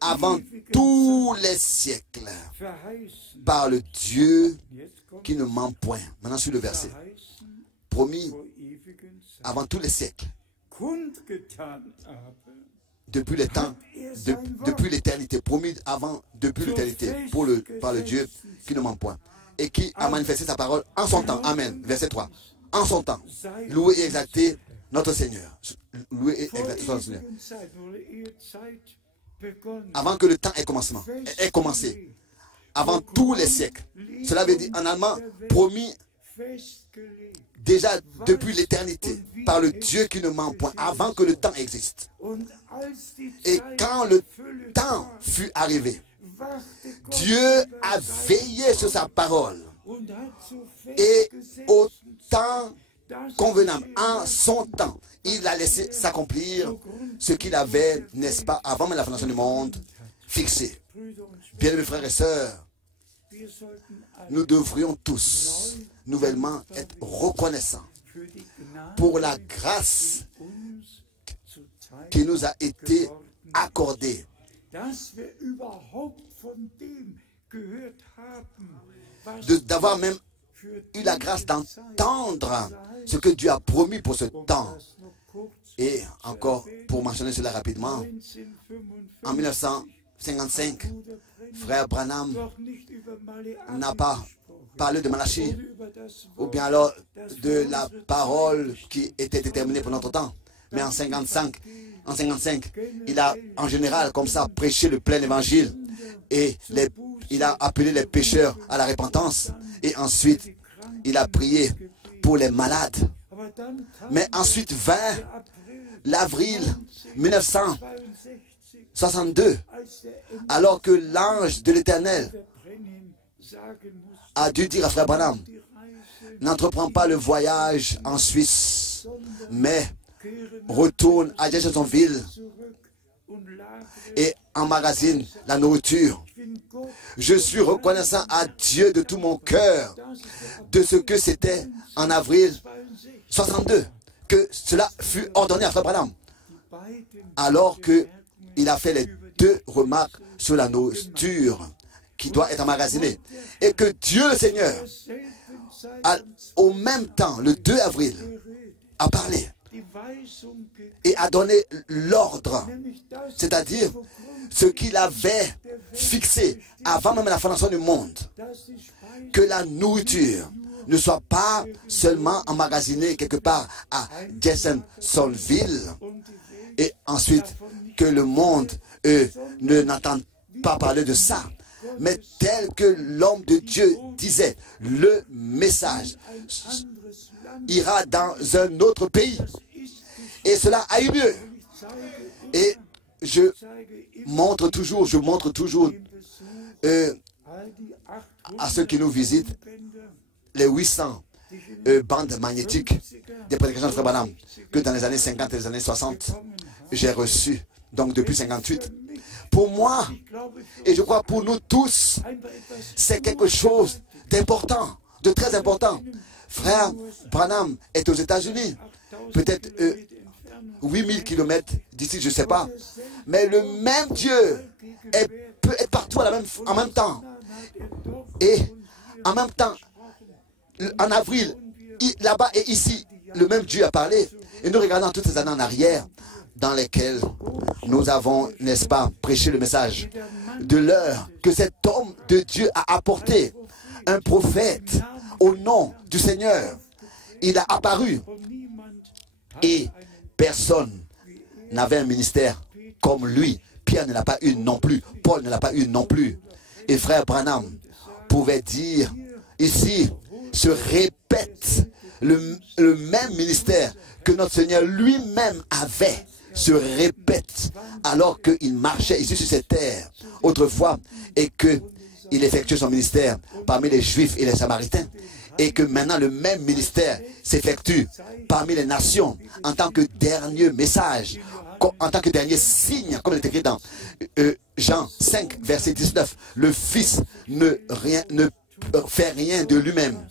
avant tous les siècles, par le Dieu qui ne ment point. Maintenant sur le verset. Promis avant tous les siècles. Depuis les temps, depuis l'éternité, promis avant, depuis l'éternité, par le Dieu qui ne ment point, et qui a manifesté sa parole en son temps. Amen. Verset 3. En son temps. Loué et exalté notre Seigneur. Loué et exalté notre Seigneur. Avant que le temps ait commencé. Avant tous les siècles. Cela veut dire en allemand, promis déjà depuis l'éternité, par le Dieu qui ne ment point, avant que le temps existe. Et quand le temps fut arrivé, Dieu a veillé sur sa parole. Et au temps convenable, en son temps, il a laissé s'accomplir ce qu'il avait, n'est-ce pas, avant même la fondation du monde, fixé. Bien, mes frères et sœurs, nous devrions tous nouvellement être reconnaissants pour la grâce qui nous a été accordée, d'avoir même eu la grâce d'entendre ce que Dieu a promis pour ce temps. Et encore, pour mentionner cela rapidement, en 1955, frère Branham n'a pas parlé de Malachie, ou bien alors de la parole qui était déterminée pour notre temps. Mais en 55, il a en général comme ça prêché le plein évangile et il a appelé les pécheurs à la repentance et ensuite il a prié pour les malades. Mais ensuite vint l'avril 1962, alors que l'ange de l'Éternel a dû dire à frère Branham, n'entreprends pas le voyage en Suisse, mais retourne à Jeffersonville et emmagasine la nourriture. Je suis reconnaissant à Dieu de tout mon cœur de ce que c'était en avril 62, que cela fut ordonné à frère Branham, alors qu'il a fait les deux remarques sur la nourriture qui doit être emmagasinée, et que Dieu le Seigneur, au même temps, le 2 avril, a parlé et a donné l'ordre, c'est-à-dire ce qu'il avait fixé avant même la fondation du monde, que la nourriture ne soit pas seulement emmagasinée quelque part à Jeffersonville, et ensuite que le monde n'entende pas parler de ça, mais tel que l'homme de Dieu disait, le message ira dans un autre pays. Et cela a eu lieu. Et je montre toujours à ceux qui nous visitent les 800 bandes magnétiques des prédications de Frère Branham que dans les années 50 et les années 60, j'ai reçu, donc depuis 58. Pour moi, et je crois pour nous tous, c'est quelque chose d'important, de très important. Frère Branham est aux États-Unis, peut-être 8000 kilomètres d'ici, je ne sais pas. Mais le même Dieu peut être partout en même temps. Et en même temps, en avril, là-bas et ici, le même Dieu a parlé. Et nous regardons toutes ces années en arrière dans lesquelles nous avons, n'est-ce pas, prêché le message de l'heure que cet homme de Dieu a apporté, un prophète au nom du Seigneur. Il a apparu et personne n'avait un ministère comme lui. Pierre ne l'a pas eu non plus. Paul ne l'a pas eu non plus. Et frère Branham pouvait dire, ici se répète le même ministère que notre Seigneur lui-même avait, se répète alors qu'il marchait ici sur cette terre autrefois et qu'il effectuait son ministère parmi les Juifs et les Samaritains. Et que maintenant le même ministère s'effectue parmi les nations en tant que dernier message, en tant que dernier signe, comme il est écrit dans Jean 5, verset 19. Le Fils ne fait rien de lui-même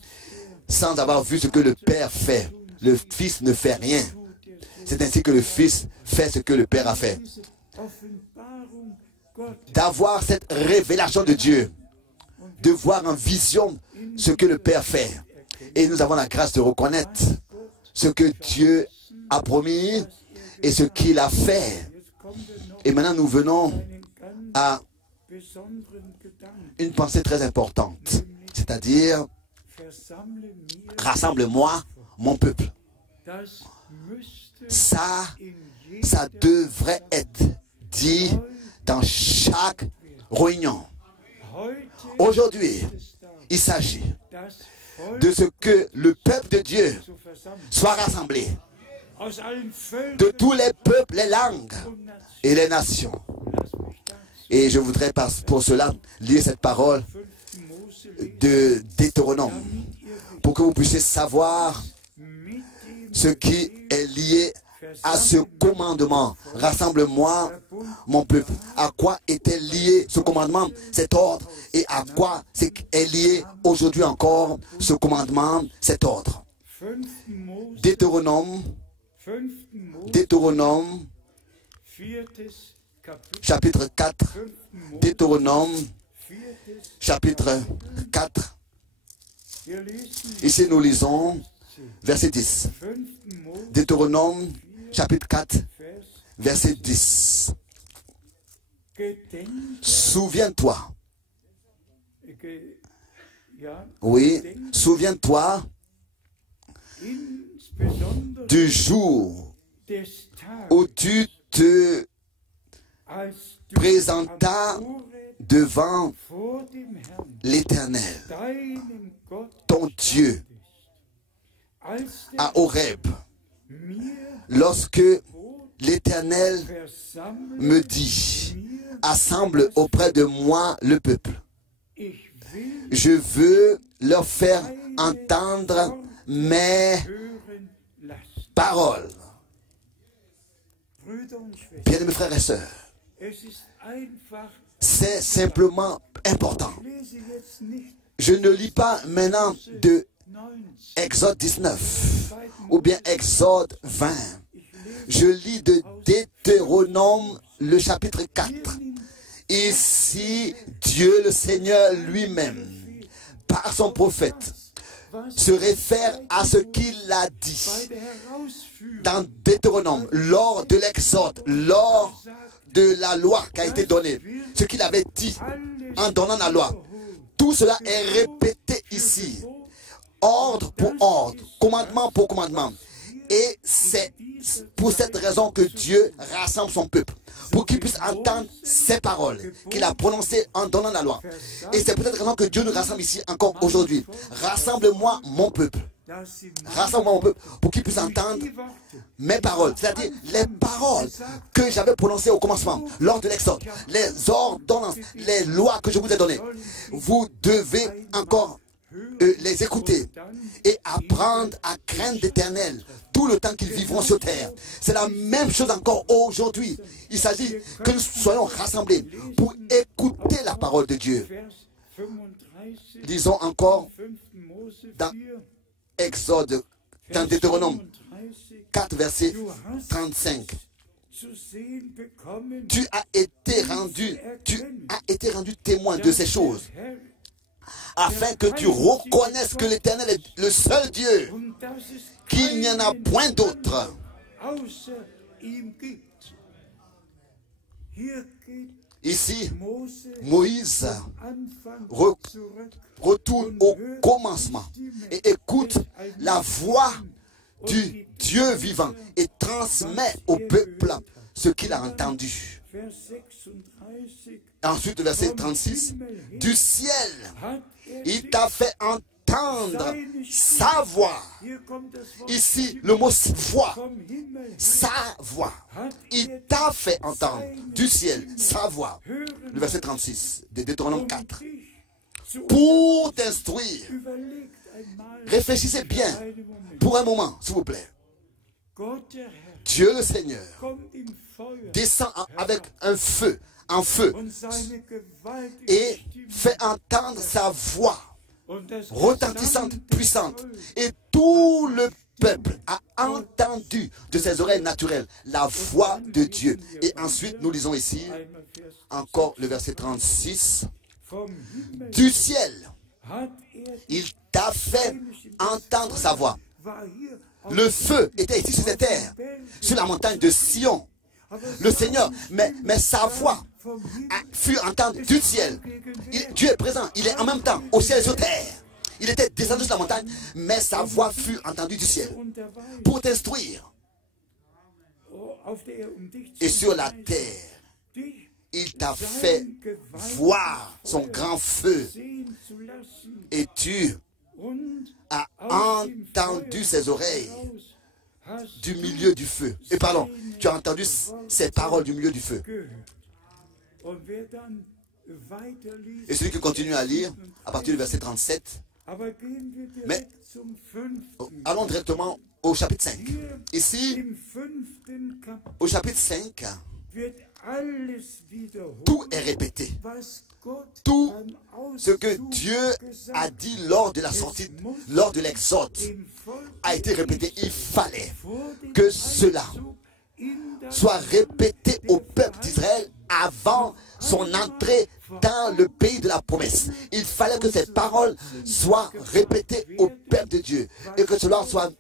sans avoir vu ce que le Père fait. Le Fils ne fait rien. C'est ainsi que le Fils fait ce que le Père a fait. D'avoir cette révélation de Dieu, de voir en vision ce que le Père fait. Et nous avons la grâce de reconnaître ce que Dieu a promis et ce qu'il a fait. Et maintenant nous venons à une pensée très importante, c'est-à-dire rassemble-moi mon peuple. Ça devrait être dit dans chaque réunion. Aujourd'hui, il s'agit de ce que le peuple de Dieu soit rassemblé de tous les peuples, les langues et les nations. Et je voudrais pour cela lire cette parole de Deutéronome pour que vous puissiez savoir ce qui est lié à ce commandement. Rassemble-moi mon peuple. À quoi était lié ce commandement, cet ordre, et à quoi est lié aujourd'hui encore ce commandement, cet ordre. Deutéronome, chapitre 4. Deutéronome, chapitre 4. Ici nous lisons verset 10. Deutéronome, chapitre 4, verset 10. Souviens-toi. Oui, souviens-toi du jour où tu te présentas devant l'Éternel, ton Dieu, à Horeb, lorsque l'Éternel me dit, assemble auprès de moi le peuple. Je veux leur faire entendre mes paroles. Bien-aimés frères et sœurs, c'est simplement important. Je ne lis pas maintenant de Exode 19 ou bien Exode 20. Je lis de Deutéronome le chapitre 4. Ici, Dieu le Seigneur lui-même, par son prophète, se réfère à ce qu'il a dit dans Deutéronome, lors de l'Exode, lors de la loi qui a été donnée. Ce qu'il avait dit en donnant la loi. Tout cela est répété ici. Ordre pour ordre, commandement pour commandement. Et c'est pour cette raison que Dieu rassemble son peuple, pour qu'il puisse entendre ses paroles qu'il a prononcées en donnant la loi. Et c'est pour cette raison que Dieu nous rassemble ici encore aujourd'hui. Rassemble-moi mon peuple. Rassemble-moi mon peuple pour qu'il puisse entendre mes paroles, c'est-à-dire les paroles que j'avais prononcées au commencement, lors de l'Exode, les ordonnances, les lois que je vous ai données. Vous devez encore les écouter et apprendre à craindre l'Éternel tout le temps qu'ils vivront sur terre. C'est la même chose encore aujourd'hui. Il s'agit que nous soyons rassemblés pour écouter la parole de Dieu. Lisons encore dans Exode, dans Deutéronome, 4, verset 35. Tu as été rendu témoin de ces choses, afin que tu reconnaisses que l'Éternel est le seul Dieu, qu'il n'y en a point d'autre. Ici, Moïse retourne au commencement et écoute la voix du Dieu vivant et transmet au peuple ce qu'il a entendu. Ensuite, le verset 36, du ciel, il t'a fait entendre sa voix. Ici, le mot voix, sa voix. Il t'a fait entendre du ciel sa voix. Le verset 36 de Deutéronome 4. Pour t'instruire, réfléchissez bien pour un moment, s'il vous plaît. Dieu le Seigneur descend avec un feu, en feu, et fait entendre sa voix retentissante, puissante. Et tout le peuple a entendu de ses oreilles naturelles la voix de Dieu. Et ensuite, nous lisons ici, encore le verset 36, du ciel, il t'a fait entendre sa voix. Le feu était ici sur cette terre, sur la montagne de Sion. Le Seigneur, mais sa voix fut entendue du ciel. Dieu est présent, il est en même temps au ciel et sur terre. Il était descendu sur la montagne, mais sa voix fut entendue du ciel pour t'instruire. Et sur la terre, il t'a fait voir son grand feu. Et tu as entendu ses oreilles du milieu du feu. Et pardon, tu as entendu ces paroles du milieu du feu. Et celui qui continue à lire, à partir du verset 37, mais allons directement au chapitre 5. Ici, au chapitre 5, tout est répété. Tout ce que Dieu a dit lors de la sortie, lors de l'exode, a été répété. Il fallait que cela soit répété au peuple d'Israël avant son entrée dans le pays de la promesse. Il fallait que ces paroles soient répétées au peuple de Dieu et que cela soit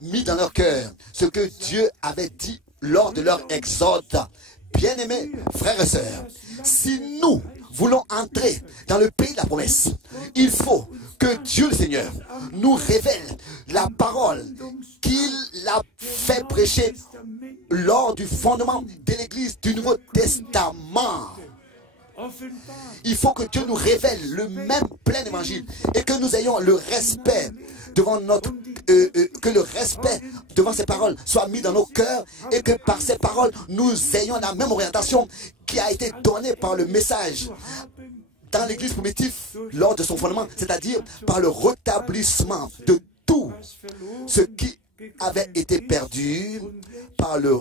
mis dans leur cœur. Ce que Dieu avait dit lors de leur exode. Bien-aimés frères et sœurs, si nous voulons entrer dans le pays de la promesse, il faut que Dieu le Seigneur nous révèle la parole qu'il a fait prêcher lors du fondement de l'Église du Nouveau Testament. Il faut que Dieu nous révèle le même plein évangile et que nous ayons le respect devant notre que le respect devant ces paroles soit mis dans nos cœurs et que par ces paroles nous ayons la même orientation qui a été donnée par le message dans l'église primitive lors de son fondement, c'est-à-dire par le rétablissement de tout ce qui avait été perdu par le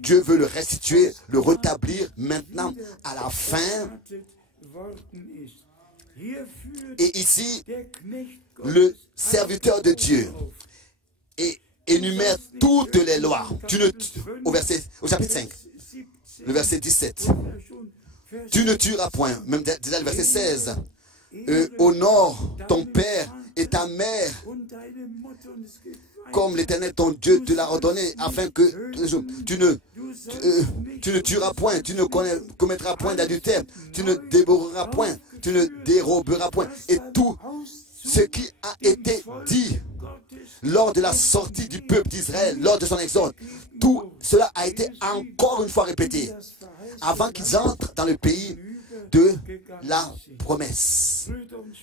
Dieu veut le restituer, le rétablir maintenant à la fin. Et ici, le serviteur de Dieu énumère toutes les lois. Au chapitre 5, le verset 17. Tu ne tueras point. Même déjà le verset 16. Honore ton père et ta mère comme l'Éternel ton Dieu te l'a ordonné, afin que tu ne tueras point, tu ne commettras point d'adultère, tu ne dévoreras point, tu ne déroberas point. Et tout ce qui a été dit lors de la sortie du peuple d'Israël, lors de son exode, tout cela a été encore une fois répété avant qu'ils entrent dans le pays de la promesse.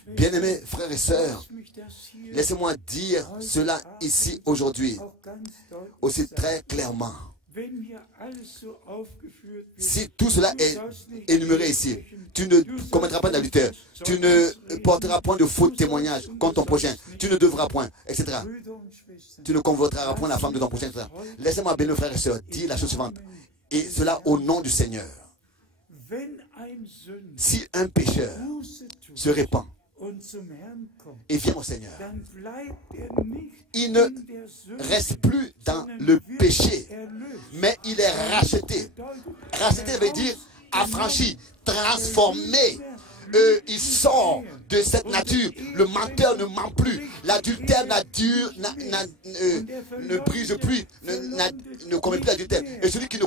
Bien-aimés frères et sœurs, laissez-moi dire cela ici aujourd'hui, aussi très clairement. Si tout cela est énuméré ici, tu ne commettras pas d'adultère, tu ne porteras point de faux témoignages contre ton prochain, tu ne devras point, etc. Tu ne convoiteras point la femme de ton prochain, etc. Laissez-moi, bénir frères et sœurs, dire la chose suivante, et cela au nom du Seigneur. Si un pécheur se répand et vient au Seigneur, il ne reste plus dans le péché, mais il est racheté. Racheté veut dire affranchi, transformé. Il sort de cette nature. Le menteur ne ment plus. L'adultère ne brise plus, ne commet plus l'adultère. Et celui qui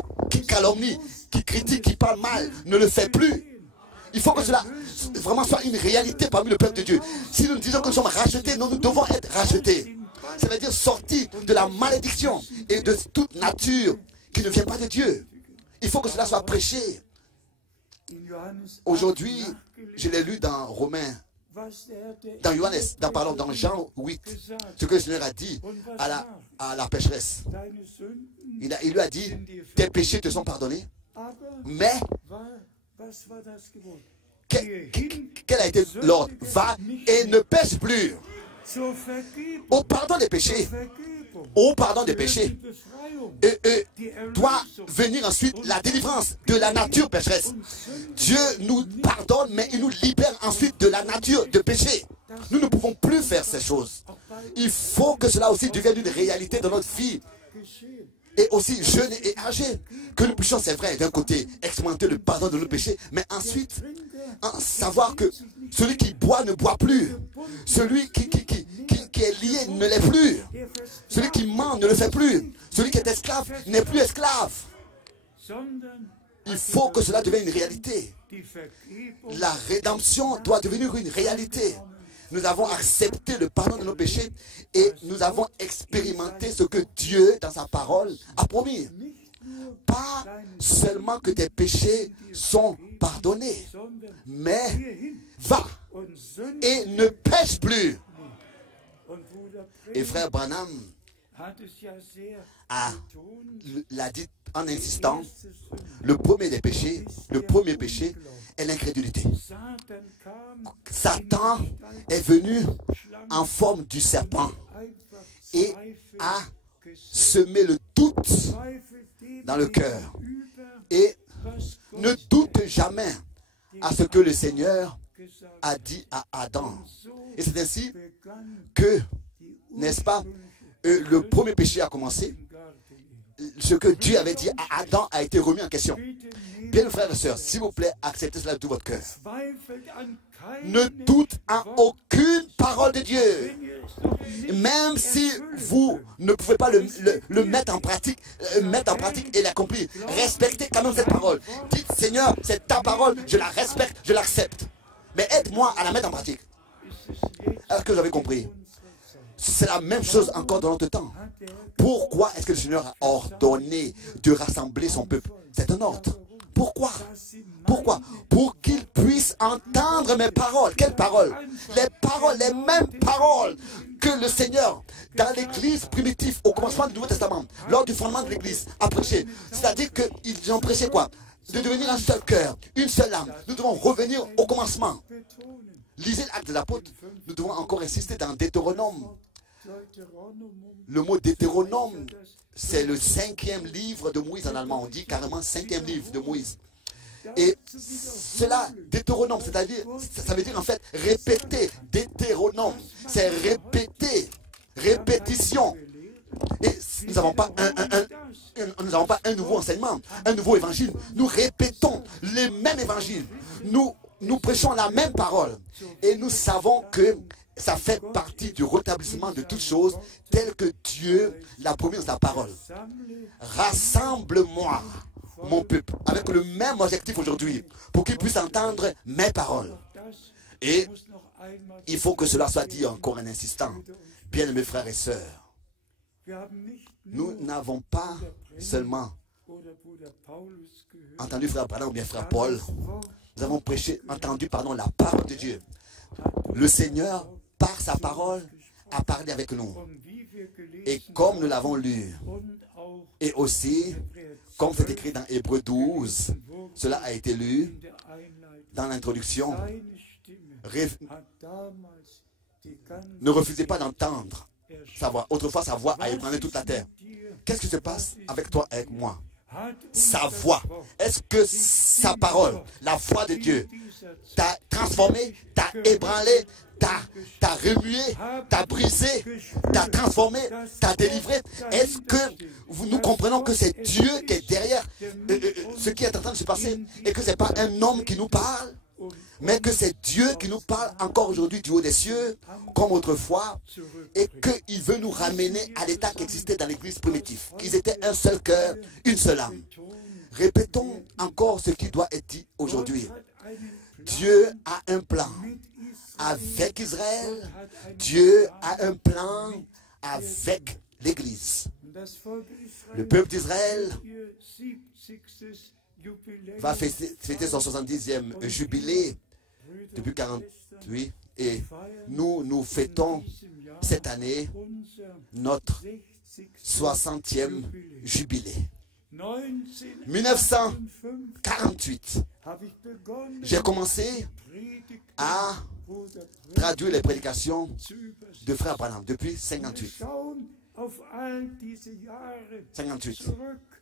calomnie, qui critique, qui parle mal, ne le fait plus. Il faut que cela vraiment soit une réalité parmi le peuple de Dieu. Si nous disons que nous sommes rachetés, nous devons être rachetés. Ça veut dire sortis de la malédiction et de toute nature qui ne vient pas de Dieu. Il faut que cela soit prêché. Aujourd'hui, je l'ai lu dans Romains, dans Johannes, dans Jean 8, ce que le Seigneur a dit à la pécheresse. Il lui a dit, tes péchés te sont pardonnés, mais quel a été l'ordre? Va et ne pêche plus. Au pardon des péchés. Au pardon des péchés. Et doit venir ensuite la délivrance de la nature pécheresse. Dieu nous pardonne, mais il nous libère ensuite de la nature de péché. Nous ne pouvons plus faire ces choses. Il faut que cela aussi devienne une réalité dans notre vie. Et aussi jeunes et âgés. Que nous puissions, c'est vrai, d'un côté, expérimenter le pardon de nos péchés, mais ensuite, savoir que celui qui boit ne boit plus. Celui qui est lié ne l'est plus. Celui qui ment ne le fait plus. Celui qui est esclave n'est plus esclave. Il faut que cela devienne une réalité. La rédemption doit devenir une réalité. Nous avons accepté le pardon de nos péchés et nous avons expérimenté ce que Dieu, dans sa parole, a promis. Pas seulement que tes péchés sont pardonnés, mais va et ne pêche plus. Et frère Branham l'a dit en insistant, le premier des péchés, le premier péché est l'incrédulité. Satan est venu en forme du serpent et a semé le doute dans le cœur. Et ne doute jamais à ce que le Seigneur a dit à Adam. Et c'est ainsi que, n'est-ce pas, le premier péché a commencé. Ce que Dieu avait dit à Adam a été remis en question. Bien, frères et sœurs, s'il vous plaît, acceptez cela de tout votre cœur. Ne doute en aucune parole de Dieu. Même si vous ne pouvez pas le mettre en pratique et l'accomplir, respectez quand même cette parole. Dites, Seigneur, c'est ta parole, je la respecte, je l'accepte. Mais aide-moi à la mettre en pratique. Est-ce que vous avez compris? C'est la même chose encore dans notre temps. Pourquoi est-ce que le Seigneur a ordonné de rassembler son peuple? C'est un ordre. Pourquoi? Pourquoi? Pour qu'ils puissent entendre mes paroles. Quelles paroles? Les paroles, les mêmes paroles que le Seigneur, dans l'église primitive, au commencement du Nouveau Testament, lors du fondement de l'église, a prêché. C'est-à-dire qu'ils ont prêché quoi? De devenir un seul cœur, une seule âme. Nous devons revenir au commencement. Lisez l'acte de l'apôtre. Nous devons encore insister dans Deutéronome. Le mot Deutéronome, c'est le 5e livre de Moïse en allemand. On dit carrément 5e livre de Moïse. Et cela, Deutéronome, c'est-à-dire, ça veut dire en fait répéter. Deutéronome, c'est répéter, répétition. Et nous n'avons pas un nouveau enseignement, un nouveau évangile. Nous répétons les mêmes évangiles. Nous prêchons la même parole. Et nous savons que ça fait partie du rétablissement de toutes choses telles que Dieu l'a promis dans sa parole. Rassemble-moi, mon peuple, avec le même objectif aujourd'hui, pour qu'ils puissent entendre mes paroles. Et il faut que cela soit dit encore en insistant. Bien mes frères et sœurs, nous n'avons pas seulement entendu frère Branham ou bien frère Paul. Nous avons entendu la parole de Dieu. Le Seigneur, par sa parole, a parlé avec nous. Et comme nous l'avons lu, et aussi, comme c'est écrit dans Hébreux 12, cela a été lu dans l'introduction. Ne refusez pas d'entendre sa voix. Autrefois, sa voix a ébranlé toute la terre. Qu'est-ce qui se passe avec toi, avec moi? sa voix? Est-ce que sa parole, la voix de Dieu, t'a transformé, t'a ébranlé, t'a remué, t'a brisé, t'a transformé, t'a délivré? Est-ce que nous comprenons que c'est Dieu qui est derrière ce qui est en train de se passer et que ce n'est pas un homme qui nous parle, mais que c'est Dieu qui nous parle encore aujourd'hui du haut des cieux, comme autrefois, et qu'il veut nous ramener à l'état qui existait dans l'église primitive, qu'ils étaient un seul cœur, une seule âme. Répétons encore ce qui doit être dit aujourd'hui. Dieu a un plan avec Israël. Dieu a un plan avec l'Église. Le peuple d'Israël va fêter son 70e jubilé depuis 48. Et nous fêtons cette année notre 60e jubilé. 1948, j'ai commencé à traduire les prédications de Frère Branham depuis 58.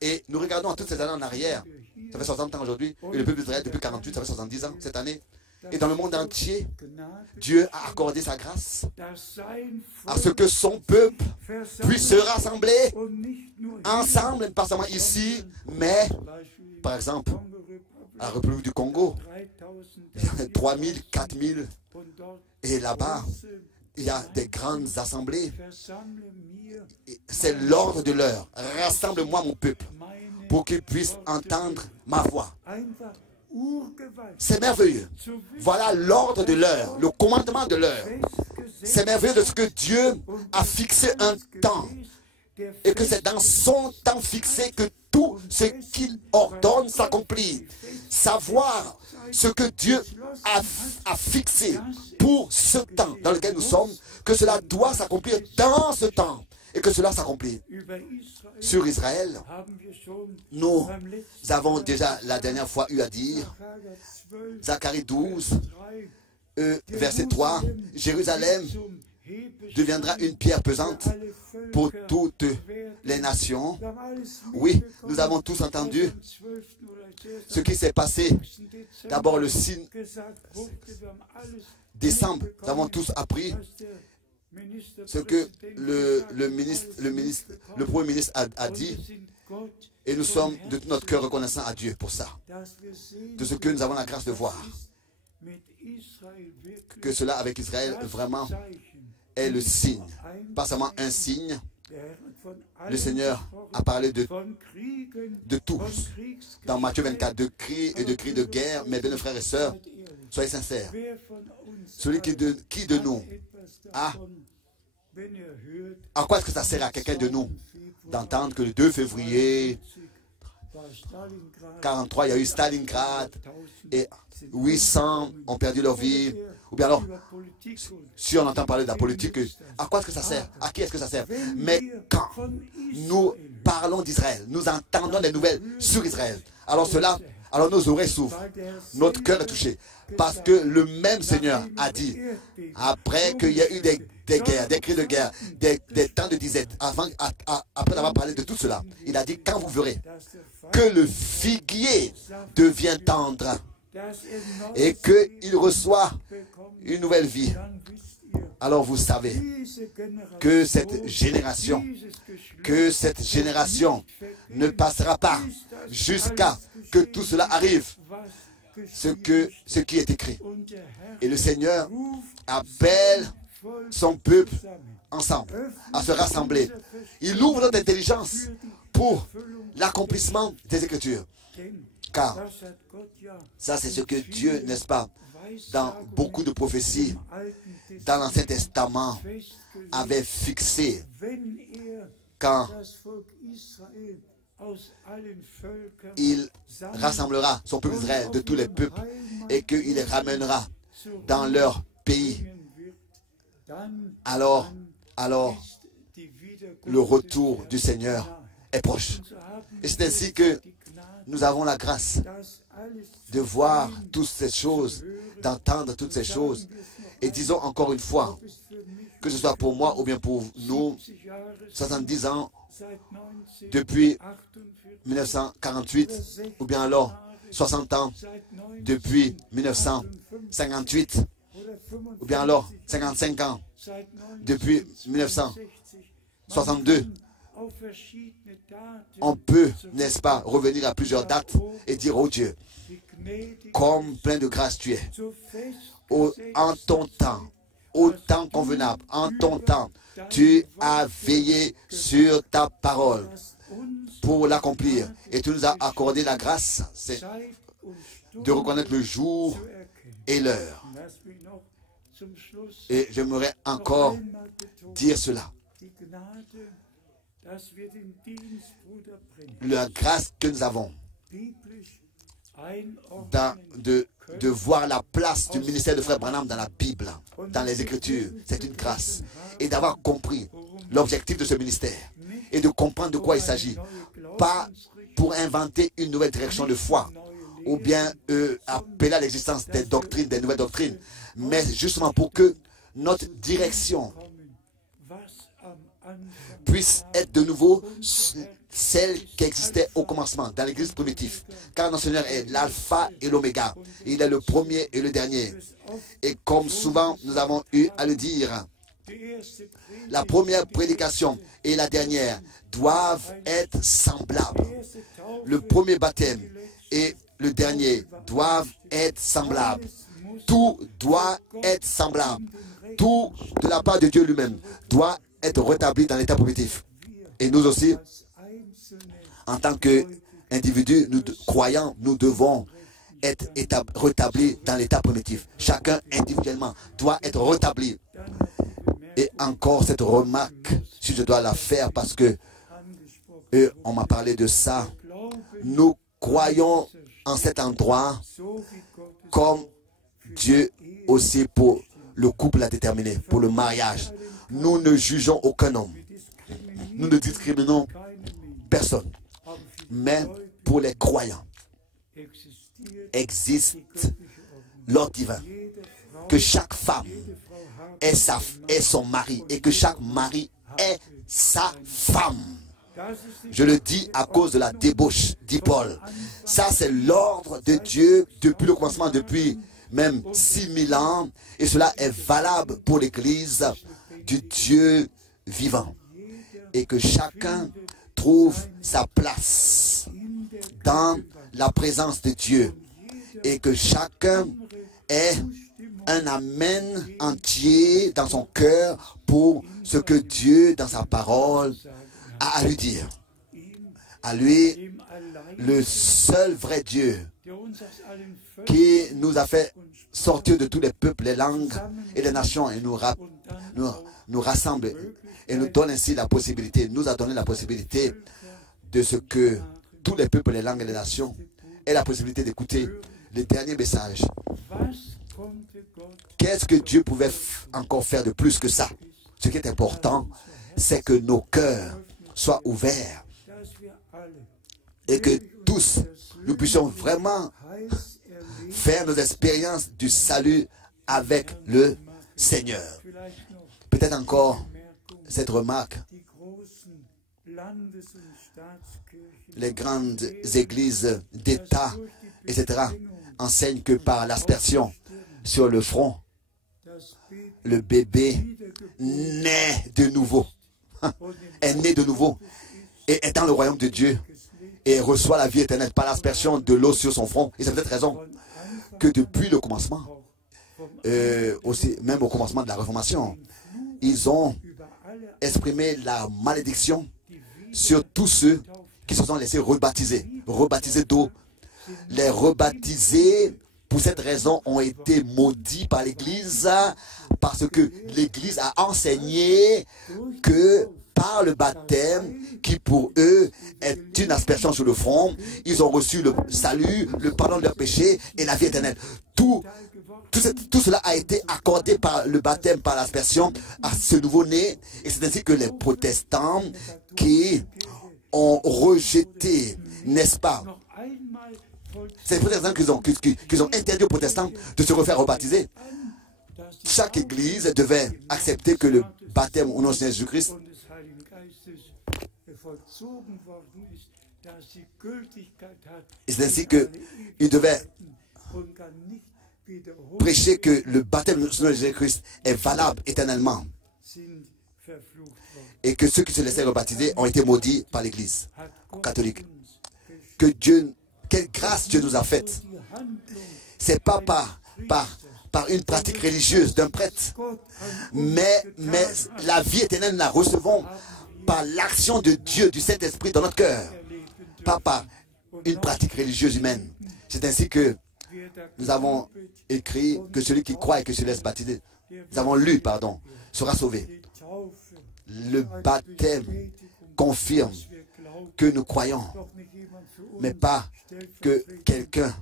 Et nous regardons à toutes ces années en arrière. Ça fait 60 ans aujourd'hui. Et le peuple d'Israël depuis 48, ça fait 70 ans cette année. Et dans le monde entier, Dieu a accordé sa grâce à ce que son peuple puisse se rassembler ensemble, pas seulement ici, mais par exemple à la République du Congo, 3000, 4000, et là-bas, il y a des grandes assemblées. C'est l'ordre de l'heure. Rassemble-moi mon peuple pour qu'il puisse entendre ma voix. C'est merveilleux. Voilà l'ordre de l'heure, le commandement de l'heure. C'est merveilleux de ce que Dieu a fixé un temps et que c'est dans son temps fixé que tout ce qu'il ordonne s'accomplit. Savoir ce que Dieu a fixé pour ce temps dans lequel nous sommes, que cela doit s'accomplir dans ce temps et que cela s'accomplit. Sur Israël, nous avons déjà la dernière fois eu à dire, Zacharie 12, verset 3, Jérusalem deviendra une pierre pesante pour toutes les nations. Oui, nous avons tous entendu ce qui s'est passé. D'abord le 6 décembre, nous avons tous appris ce que le Premier ministre a dit. Et nous sommes de tout notre cœur reconnaissants à Dieu pour ça. De ce que nous avons la grâce de voir. Que cela avec Israël vraiment est le signe. Pas seulement un signe. Le Seigneur a parlé de tous. Dans Matthieu 24, de cris et de cris de guerre. Mes bien frères et sœurs, soyez sincères. Celui qui de nous a... À quoi est-ce que ça sert à quelqu'un de nous d'entendre que le 2 février 1943, il y a eu Stalingrad et 800 ont perdu leur vie? Ou bien alors, si on entend parler de la politique, à quoi est-ce que ça sert? À qui est-ce que ça sert? Mais quand nous parlons d'Israël, nous entendons des nouvelles sur Israël, alors nos oreilles s'ouvrent, notre cœur est touché. Parce que le même Seigneur a dit, après qu'il y a eu des guerres, des cris de guerre, des temps de disette, après avoir parlé de tout cela, il a dit, quand vous verrez que le figuier devient tendre et qu'il reçoit une nouvelle vie, alors vous savez que cette génération ne passera pas jusqu'à que tout cela arrive, ce qui est écrit. Et le Seigneur appelle son peuple ensemble à se rassembler. Il ouvre notre intelligence pour l'accomplissement des Écritures. Car ça, c'est ce que Dieu, n'est-ce pas, dans beaucoup de prophéties, dans l'Ancien Testament, avait fixé quand il rassemblera son peuple Israël de tous les peuples et qu'il les ramènera dans leur pays. Alors, le retour du Seigneur est proche. Et c'est ainsi que nous avons la grâce de voir toutes ces choses, d'entendre toutes ces choses. Et disons encore une fois, que ce soit pour moi ou bien pour nous, 70 ans depuis 1948, ou bien alors 60 ans depuis 1958, ou bien alors 55 ans depuis 1962. On peut, n'est-ce pas, revenir à plusieurs dates et dire, oh Dieu, comme plein de grâce tu es, en ton temps, au temps convenable, en ton temps, tu as veillé sur ta parole pour l'accomplir. Et tu nous as accordé la grâce de reconnaître le jour et l'heure. Et j'aimerais encore dire cela. La grâce que nous avons de voir la place du ministère de Frère Branham dans la Bible, dans les Écritures, c'est une grâce. Et d'avoir compris l'objectif de ce ministère et de comprendre de quoi il s'agit. Pas pour inventer une nouvelle direction de foi ou bien appeler à l'existence des doctrines, des nouvelles doctrines, mais justement pour que notre direction puisse être de nouveau celle qui existait au commencement, dans l'église primitive. Car notre Seigneur est l'alpha et l'oméga. Il est le premier et le dernier. Et comme souvent nous avons eu à le dire, la première prédication et la dernière doivent être semblables. Le premier baptême et le dernier doivent être semblables. Tout doit être semblable. Tout de la part de Dieu lui-même doit être rétabli dans l'état primitif. Et nous aussi, en tant qu'individus, nous croyants, nous devons être rétablis dans l'état primitif. Chacun individuellement doit être rétabli. Et encore cette remarque, si je dois la faire parce que on m'a parlé de ça. Nous croyons en cet endroit comme Dieu aussi pour le couple a déterminé, pour le mariage. Nous ne jugeons aucun homme. Nous ne discriminons personne. Mais pour les croyants, existe l'ordre divin. Que chaque femme est son mari et que chaque mari est sa femme. Je le dis à cause de la débauche, dit Paul. Ça, c'est l'ordre de Dieu depuis le commencement, depuis même 6000 ans. Et cela est valable pour l'Église du Dieu vivant. Et que chacun trouve sa place dans la présence de Dieu. Et que chacun ait un amen entier dans son cœur pour ce que Dieu, dans sa parole, a à lui dire. À lui, le seul vrai Dieu qui nous a fait sortir de tous les peuples, les langues et les nations et nous rassemble et nous donne ainsi la possibilité, nous a donné la possibilité de ce que tous les peuples, les langues et les nations aient la possibilité d'écouter les derniers messages. Qu'est-ce que Dieu pouvait encore faire de plus que ça? Ce qui est important, c'est que nos cœurs soient ouverts et que tous, nous puissions vraiment faire nos expériences du salut avec le Seigneur. Peut-être encore cette remarque. Les grandes églises d'État, etc., enseignent que par l'aspersion sur le front, le bébé naît de nouveau, est né de nouveau et est dans le royaume de Dieu et reçoit la vie éternelle par l'aspersion de l'eau sur son front. Et c'est peut-être raison que depuis le commencement, aussi, même au commencement de la Réformation, ils ont exprimé la malédiction sur tous ceux qui se sont laissés rebaptiser d'eau. Les rebaptisés, pour cette raison, ont été maudits par l'Église parce que l'Église a enseigné que par le baptême, qui pour eux est une aspersion sur le front, ils ont reçu le salut, le pardon de leurs péchés et la vie éternelle. Tout cela a été accordé par le baptême, par l'aspersion à ce nouveau-né. Et c'est ainsi que les protestants qui ont rejeté, n'est-ce pas? C'est les protestants qu'ils ont interdit aux protestants de se refaire rebaptiser. Chaque église devait accepter que le baptême au nom de Jésus-Christ Et c'est ainsi qu'il devait prêcher que le baptême de Seigneur Jésus-Christ est valable éternellement. Et que ceux qui se laissaient rebaptiser ont été maudits par l'Église catholique. Que Dieu, quelle grâce Dieu nous a faite. C'est pas par une pratique religieuse d'un prêtre, mais la vie éternelle, nous la recevons par l'action de Dieu, du Saint-Esprit dans notre cœur, pas par une pratique religieuse humaine. C'est ainsi que nous avons écrit que celui qui croit et qui se laisse baptiser, nous avons lu, pardon, sera sauvé. Le baptême confirme que nous croyons, mais pas que quelqu'un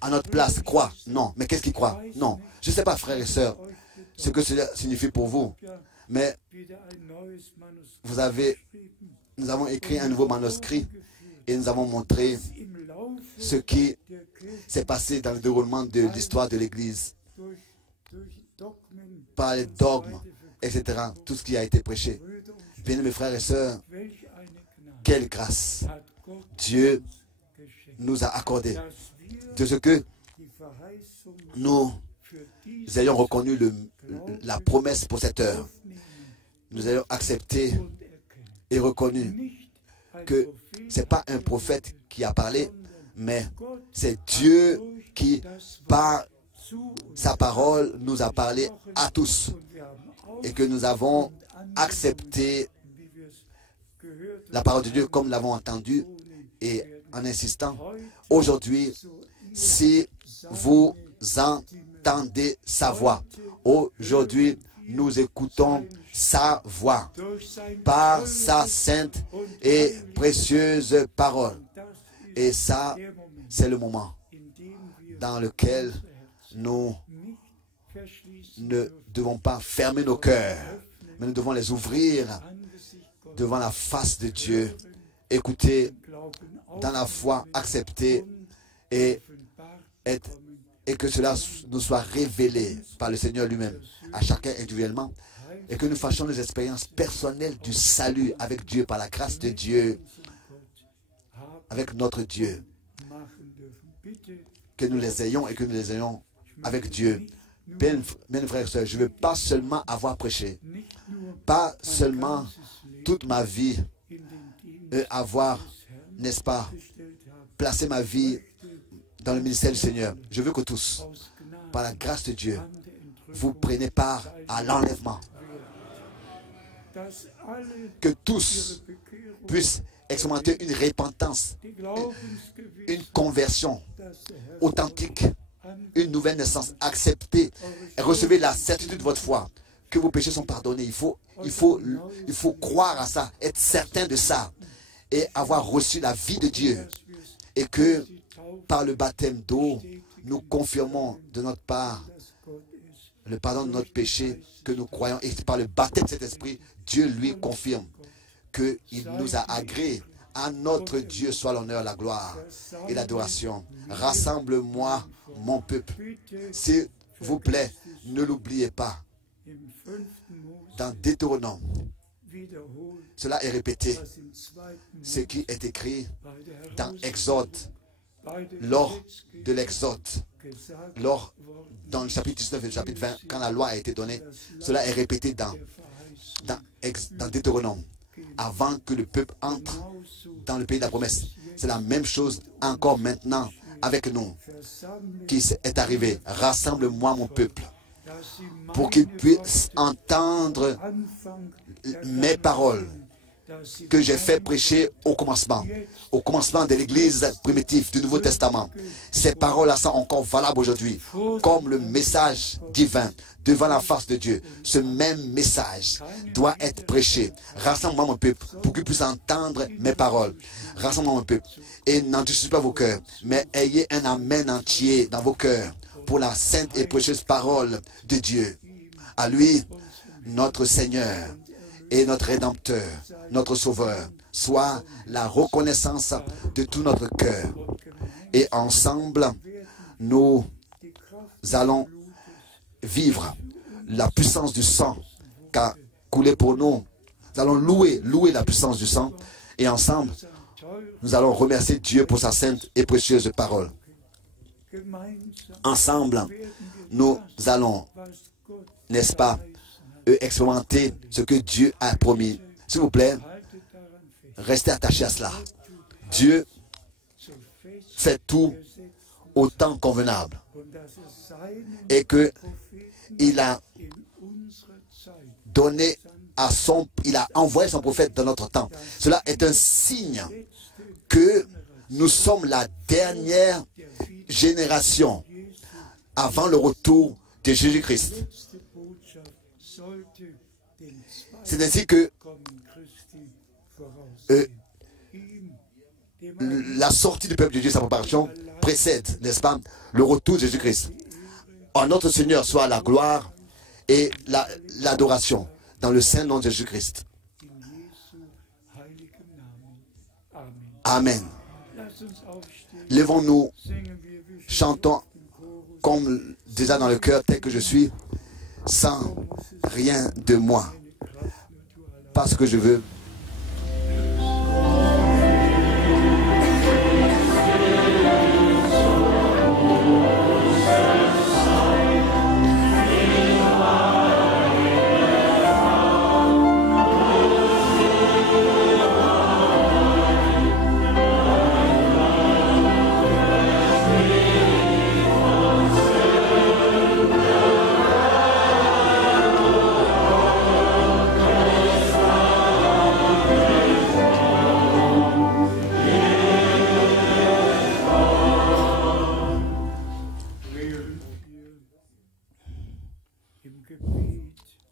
à notre place croit. Non, mais qu'est-ce qu'il croit? Non, je ne sais pas, frères et sœurs, ce que cela signifie pour vous, mais nous avons écrit un nouveau manuscrit et nous avons montré ce qui s'est passé dans le déroulement de l'histoire de l'Église, par les dogmes, etc. Tout ce qui a été prêché. Bien, mes frères et sœurs, quelle grâce Dieu nous a accordé de ce que nous ayons reconnu la promesse pour cette heure. Nous ayons accepté et reconnu que ce n'est pas un prophète qui a parlé, mais c'est Dieu qui, par sa parole, nous a parlé à tous. Et que nous avons accepté la parole de Dieu comme nous l'avons entendu. Et en insistant, aujourd'hui, si vous entendez sa voix, aujourd'hui, nous écoutons sa voix par sa sainte et précieuse parole. Et ça, c'est le moment dans lequel nous ne devons pas fermer nos cœurs, mais nous devons les ouvrir devant la face de Dieu, écouter dans la foi, accepter et que cela nous soit révélé par le Seigneur lui-même, à chacun individuellement, et que nous fassions des expériences personnelles du salut avec Dieu, par la grâce de Dieu, avec notre Dieu, que nous les ayons et que nous les ayons avec Dieu. Bien, frères et sœurs, je ne veux pas seulement avoir prêché, pas seulement toute ma vie avoir, n'est-ce pas, placé ma vie dans le ministère du Seigneur. Je veux que tous, par la grâce de Dieu, vous preniez part à l'enlèvement. Que tous puissent expérimenter une repentance, une conversion authentique, une nouvelle naissance. Acceptez et recevez la certitude de votre foi, que vos péchés sont pardonnés. Il faut croire à ça, être certain de ça et avoir reçu la vie de Dieu. Et que par le baptême d'eau, nous confirmons de notre part le pardon de notre péché que nous croyons. Et par le baptême de cet esprit, Dieu lui confirme qu'il nous a agréé. À notre Dieu soit l'honneur, la gloire et l'adoration. Rassemble-moi, mon peuple. S'il vous plaît, ne l'oubliez pas. Dans Deutéronome, cela est répété. Ce qui est écrit dans Exode, lors de l'Exode, dans le chapitre 19 et le chapitre 20, quand la loi a été donnée, cela est répété dans Deutéronome, avant que le peuple entre dans le pays de la promesse. C'est la même chose encore maintenant avec nous qui est arrivé. Rassemble-moi mon peuple pour qu'il puisse entendre mes paroles que j'ai fait prêcher au commencement de l'Église primitive du Nouveau Testament. Ces paroles-là sont encore valables aujourd'hui, comme le message divin devant la face de Dieu. Ce même message doit être prêché. Rassemble-moi mon peuple pour qu'il puisse entendre mes paroles. Rassemble-moi mon peuple et n'endurcissez pas vos cœurs, mais ayez un amen entier dans vos cœurs pour la sainte et précieuse parole de Dieu. À lui, notre Seigneur et notre Rédempteur, notre Sauveur, soit la reconnaissance de tout notre cœur. Et ensemble, nous allons vivre la puissance du sang qu'a coulé pour nous allons louer la puissance du sang. Et ensemble, nous allons remercier Dieu pour sa sainte et précieuse parole. Ensemble, nous allons, n'est-ce pas, expérimenter ce que Dieu a promis. S'il vous plaît, restez attachés à cela. Dieu fait tout au temps convenable. Et qu'il a donné il a envoyé son prophète dans notre temps. Cela est un signe que nous sommes la dernière génération avant le retour de Jésus-Christ. C'est ainsi que la sortie du peuple de Dieu, sa préparation, précède, n'est-ce pas, le retour de Jésus-Christ. En notre Seigneur soit la gloire et l'adoration dans le saint nom de Jésus-Christ. Amen. Levons-nous, chantons comme déjà dans le cœur, tel que je suis, sans rien de moi, parce que je veux.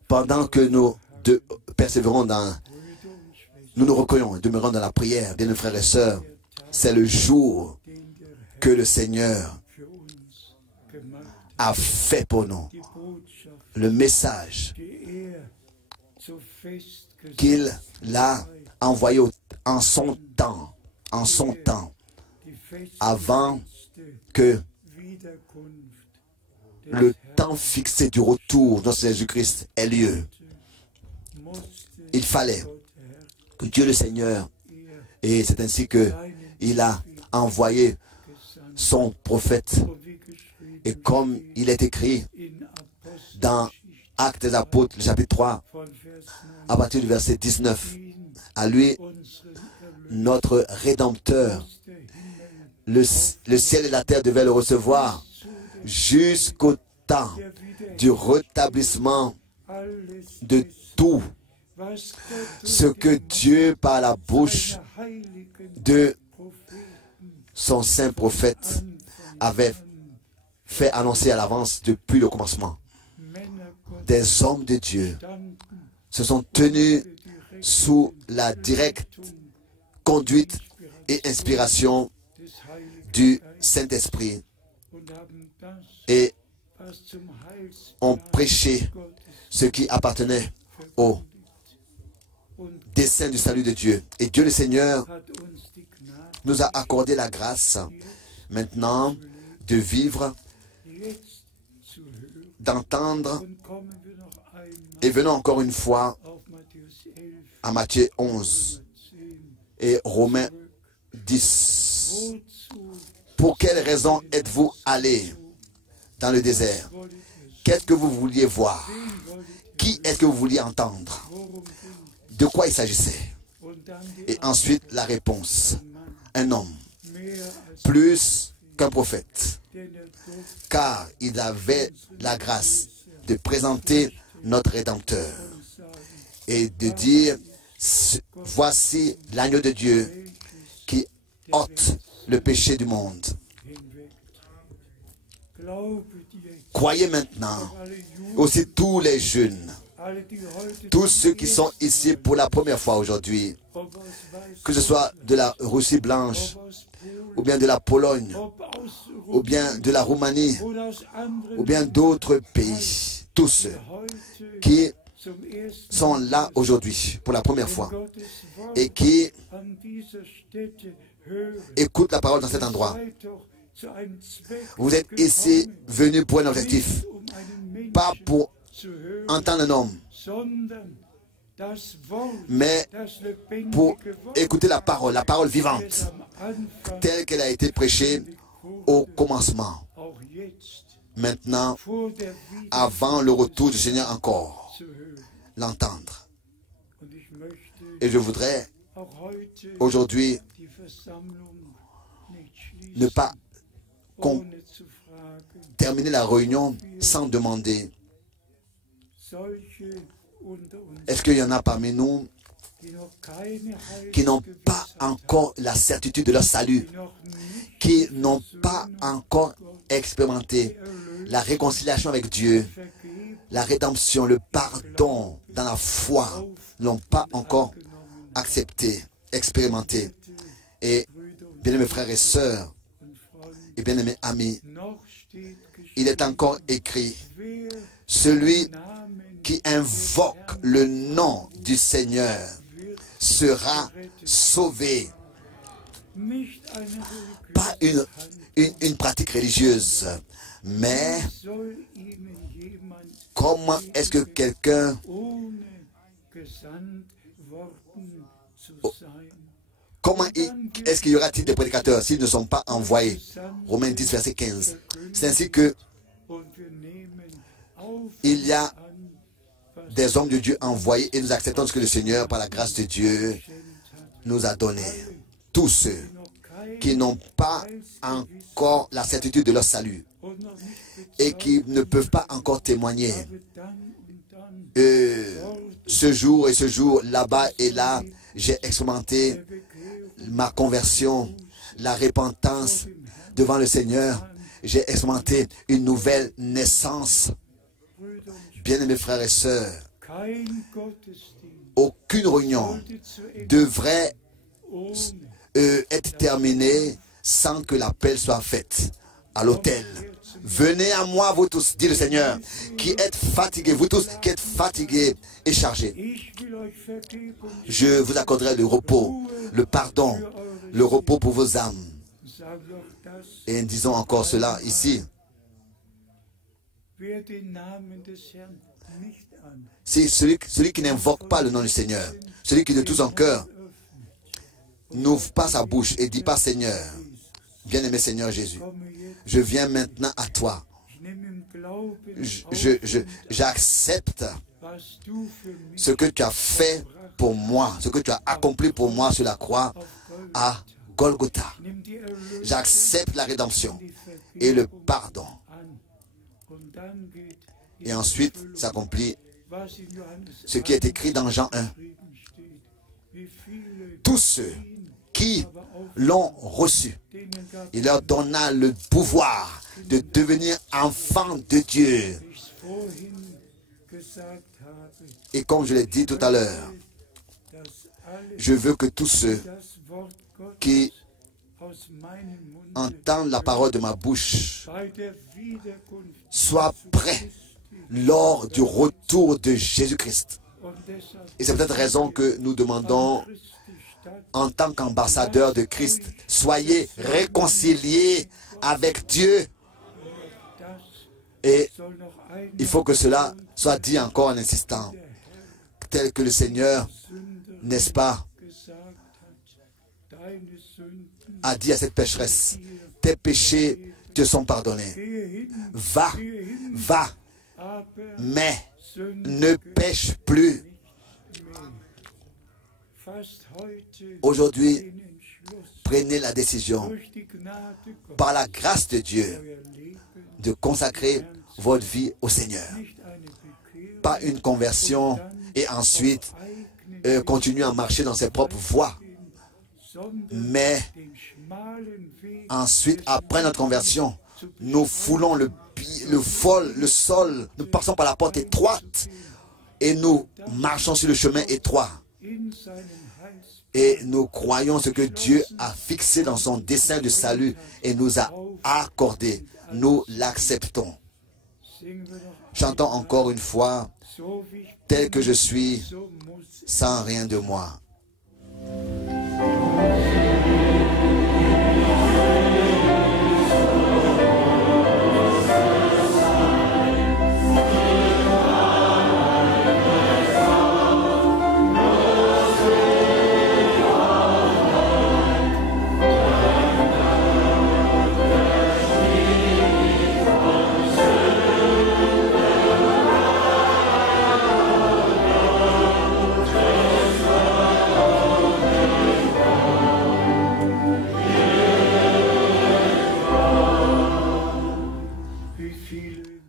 Pendant que nous persévérons nous nous recueillons et demeurons dans la prière, bien nos frères et sœurs, c'est le jour que le Seigneur a fait pour nous. Le message qu'il a envoyé en son temps, avant que le temps fixé du retour de Jésus-Christ ait lieu. Il fallait que Dieu le Seigneur, et c'est ainsi qu'il a envoyé son prophète. Et comme il est écrit dans Actes des Apôtres, le chapitre 3, à partir du verset 19, à lui, notre Rédempteur, le ciel et la terre devaient le recevoir jusqu'au temps du rétablissement de tout ce que Dieu, par la bouche de son saint prophète, avait fait annoncer à l'avance depuis le commencement. Des hommes de Dieu se sont tenus sous la directe conduite et inspiration du Saint-Esprit et ont prêché ce qui appartenait au dessein du salut de Dieu. Et Dieu le Seigneur nous a accordé la grâce maintenant de vivre, d'entendre, et venons encore une fois à Matthieu 11 et Romains 10. Pour quelle raison êtes-vous allés dans le désert? Qu'est-ce que vous vouliez voir? Qui est-ce que vous vouliez entendre? De quoi il s'agissait? Et ensuite la réponse: un homme, plus qu'un prophète, car il avait la grâce de présenter notre Rédempteur et de dire: voici l'agneau de Dieu qui ôte le péché du monde. Croyez maintenant, aussi tous les jeunes, tous ceux qui sont ici pour la première fois aujourd'hui, que ce soit de la Russie blanche, ou bien de la Pologne, ou bien de la Roumanie, ou bien d'autres pays, tous ceux qui sont là aujourd'hui pour la première fois et qui écoutent la parole dans cet endroit. Vous êtes ici venus pour un objectif, pas pour entendre un homme, mais pour écouter la parole vivante, telle qu'elle a été prêchée au commencement. Maintenant, avant le retour du Seigneur encore, l'entendre. Et je voudrais aujourd'hui ne pas terminer la réunion sans demander: est-ce qu'il y en a parmi nous qui n'ont pas encore la certitude de leur salut, qui n'ont pas encore expérimenté la réconciliation avec Dieu, la rédemption, le pardon dans la foi, n'ont pas encore accepté, expérimenté? Et bien-aimés frères et sœurs, et bien-aimés amis, il est encore écrit: celui qui invoque le nom du Seigneur sera sauvé. Pas une pratique religieuse, mais comment est-ce que quelqu'un comment est-ce qu'il y aura-t-il des prédicateurs s'ils ne sont pas envoyés? Romains 10, verset 15. C'est ainsi que il y a des hommes de Dieu envoyés et nous acceptons ce que le Seigneur, par la grâce de Dieu, nous a donné. Tous ceux qui n'ont pas encore la certitude de leur salut et qui ne peuvent pas encore témoigner. Ce jour et ce jour, là-bas et là, j'ai expérimenté ma conversion, la repentance devant le Seigneur. J'ai expérimenté une nouvelle naissance. Bien-aimés frères et sœurs, aucune réunion devrait être terminée sans que l'appel soit fait à l'autel. Venez à moi, vous tous, dit le Seigneur, qui êtes fatigués, vous tous qui êtes fatigués et chargés. Je vous accorderai le repos, le pardon, le repos pour vos âmes. Et disons encore cela ici. C'est celui qui n'invoque pas le nom du Seigneur, celui qui de tout son cœur n'ouvre pas sa bouche et dit pas: Seigneur, bien-aimé Seigneur Jésus, je viens maintenant à toi. J'accepte ce que tu as fait pour moi, ce que tu as accompli pour moi sur la croix à Golgotha. J'accepte la rédemption et le pardon. Et ensuite s'accomplit ce qui est écrit dans Jean 1. Tous ceux qui l'ont reçu, il leur donna le pouvoir de devenir enfants de Dieu. Et comme je l'ai dit tout à l'heure, je veux que tous ceux qui entendent la parole de ma bouche soient prêts lors du retour de Jésus-Christ. Et c'est peut-être raison que nous demandons, en tant qu'ambassadeurs de Christ, soyez réconciliés avec Dieu. Et il faut que cela soit dit encore en insistant, tel que le Seigneur, n'est-ce pas, a dit à cette pécheresse: tes péchés te sont pardonnés. Va, va, mais ne pêche plus. Aujourd'hui, prenez la décision, par la grâce de Dieu, de consacrer votre vie au Seigneur. Pas une conversion et ensuite continuer à marcher dans ses propres voies. Mais ensuite, après notre conversion, nous foulons le sol, nous passons par la porte étroite et nous marchons sur le chemin étroit. Et nous croyons ce que Dieu a fixé dans son dessein de salut et nous a accordé. Nous l'acceptons. Chantons encore une fois: tel que je suis, sans rien de moi.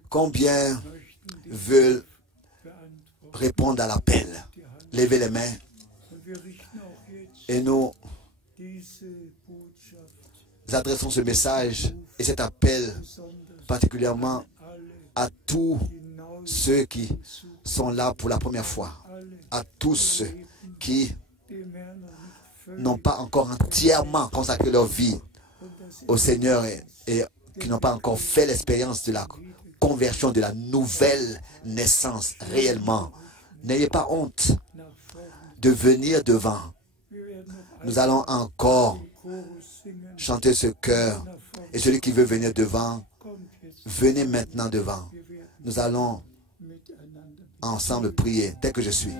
Combien veulent répondre à l'appel? Levez les mains. Et nous adressons ce message et cet appel particulièrement à tous ceux qui sont là pour la première fois, à tous ceux qui n'ont pas encore entièrement consacré leur vie au Seigneur et qui n'ont pas encore fait l'expérience de la conversion, de la nouvelle naissance réellement. N'ayez pas honte de venir devant. Nous allons encore chanter ce chœur. Et celui qui veut venir devant, venez maintenant devant. Nous allons ensemble prier tel que je suis.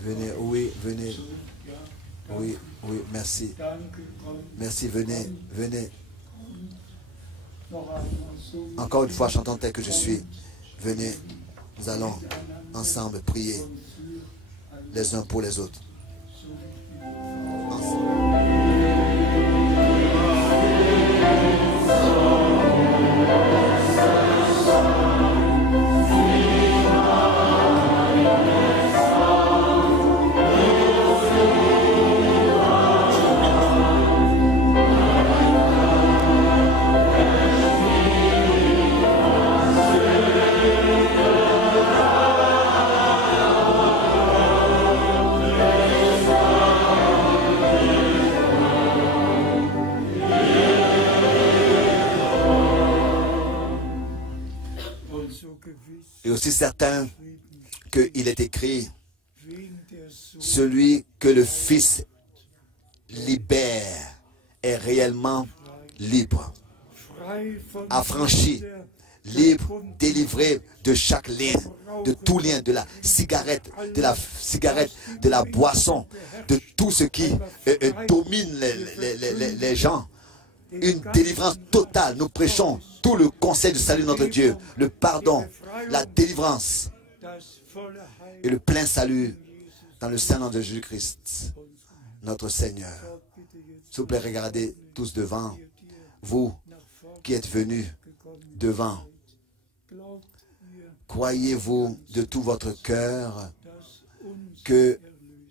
Venez, oui, venez. Oui, oui, merci. Merci, venez, venez. Encore une fois, chantant tel que je suis. Venez, nous allons ensemble prier les uns pour les autres. Et aussi certain qu'il est écrit, celui que le Fils libère est réellement libre, affranchi, libre, délivré de chaque lien, de tout lien, de la cigarette, de la boisson, de tout ce qui domine les gens. Une délivrance totale. Nous prêchons tout le conseil du salut de notre Dieu, le pardon, la délivrance et le plein salut dans le Saint-Nom de Jésus-Christ, notre Seigneur. S'il vous plaît, regardez tous devant, vous qui êtes venus devant. Croyez-vous de tout votre cœur que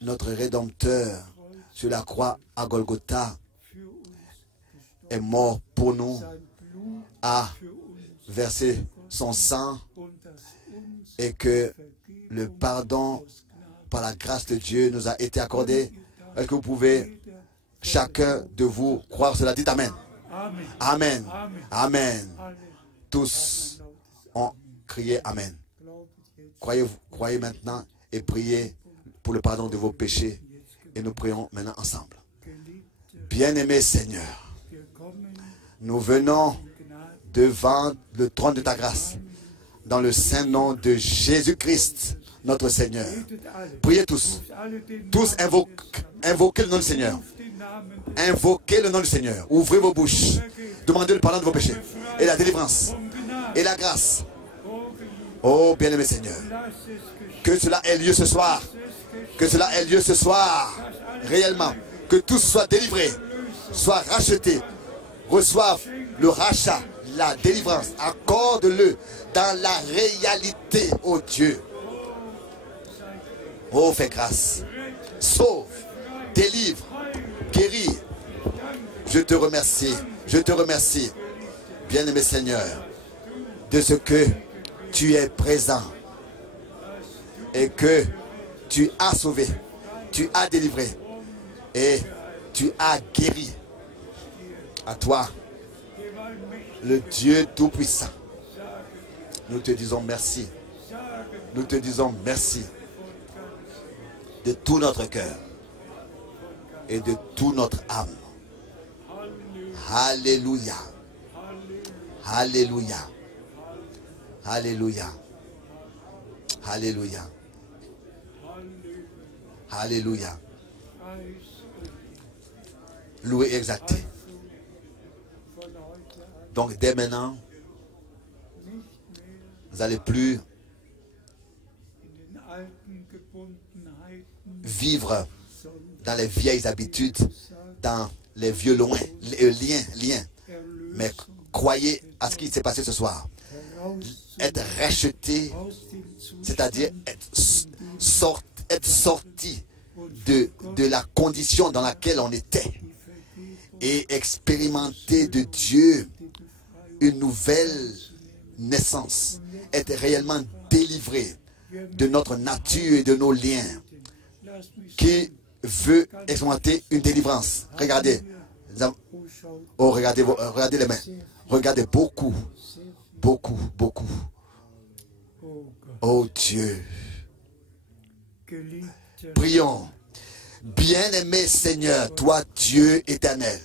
notre Rédempteur sur la croix à Golgotha est mort pour nous, a versé son sang et que le pardon par la grâce de Dieu nous a été accordé? Est-ce que vous pouvez, chacun de vous, croire cela? Dites Amen. Amen. Amen. Tous ont crié Amen. Croyez maintenant et priez pour le pardon de vos péchés. Et nous prions maintenant ensemble. Bien-aimé Seigneur, nous venons devant le trône de ta grâce, dans le saint nom de Jésus-Christ, notre Seigneur. Priez tous. Tous invoquez le nom du Seigneur. Invoquez le nom du Seigneur. Ouvrez vos bouches. Demandez le pardon de vos péchés. Et la délivrance. Et la grâce. Oh, bien-aimé Seigneur. Que cela ait lieu ce soir. Que cela ait lieu ce soir. Réellement. Que tous soient délivrés. Soient rachetés. Reçoivent le rachat, la délivrance. Accorde-le dans la réalité, ô Dieu. Oh, fais grâce. Sauve, délivre, guéris. Je te remercie. Je te remercie, bien-aimé Seigneur, de ce que tu es présent et que tu as sauvé, tu as délivré et tu as guéri. À toi, le Dieu Tout-Puissant, nous te disons merci. Nous te disons merci. de tout notre cœur et de toute notre âme. Alléluia. Alléluia. Alléluia. Alléluia. Alléluia. Loué et exalté. Donc dès maintenant, vous n'allez plus vivre dans les vieilles habitudes, dans les vieux liens, mais croyez à ce qui s'est passé ce soir. Être racheté, c'est-à-dire être sorti de la condition dans laquelle on était et expérimenter de Dieu une nouvelle naissance, être réellement délivré de notre nature et de nos liens, qui veut expérimenter une délivrance. Regardez, oh, regardez les mains, regardez beaucoup. Oh Dieu, prions. Bien-aimé Seigneur, toi Dieu éternel,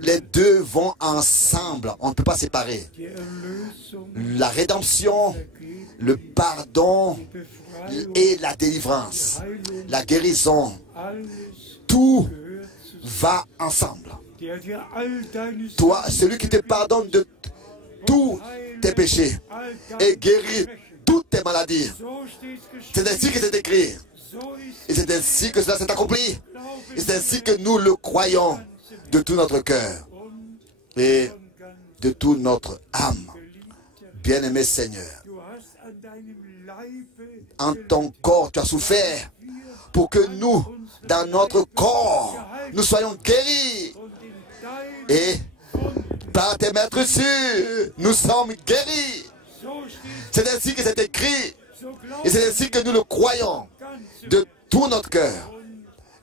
les deux vont ensemble, on ne peut pas séparer. La rédemption, le pardon et la délivrance, la guérison, tout va ensemble. Toi, celui qui te pardonne de tous tes péchés et guérit toutes tes maladies. C'est ainsi que c'est écrit. Et c'est ainsi que cela s'est accompli. Et c'est ainsi que nous le croyons de tout notre cœur et de toute notre âme. Bien-aimé Seigneur, en ton corps, tu as souffert pour que nous, dans notre corps, nous soyons guéris. Et par tes maîtres sûrs, nous sommes guéris. C'est ainsi que c'est écrit. Et c'est ainsi que nous le croyons de tout notre cœur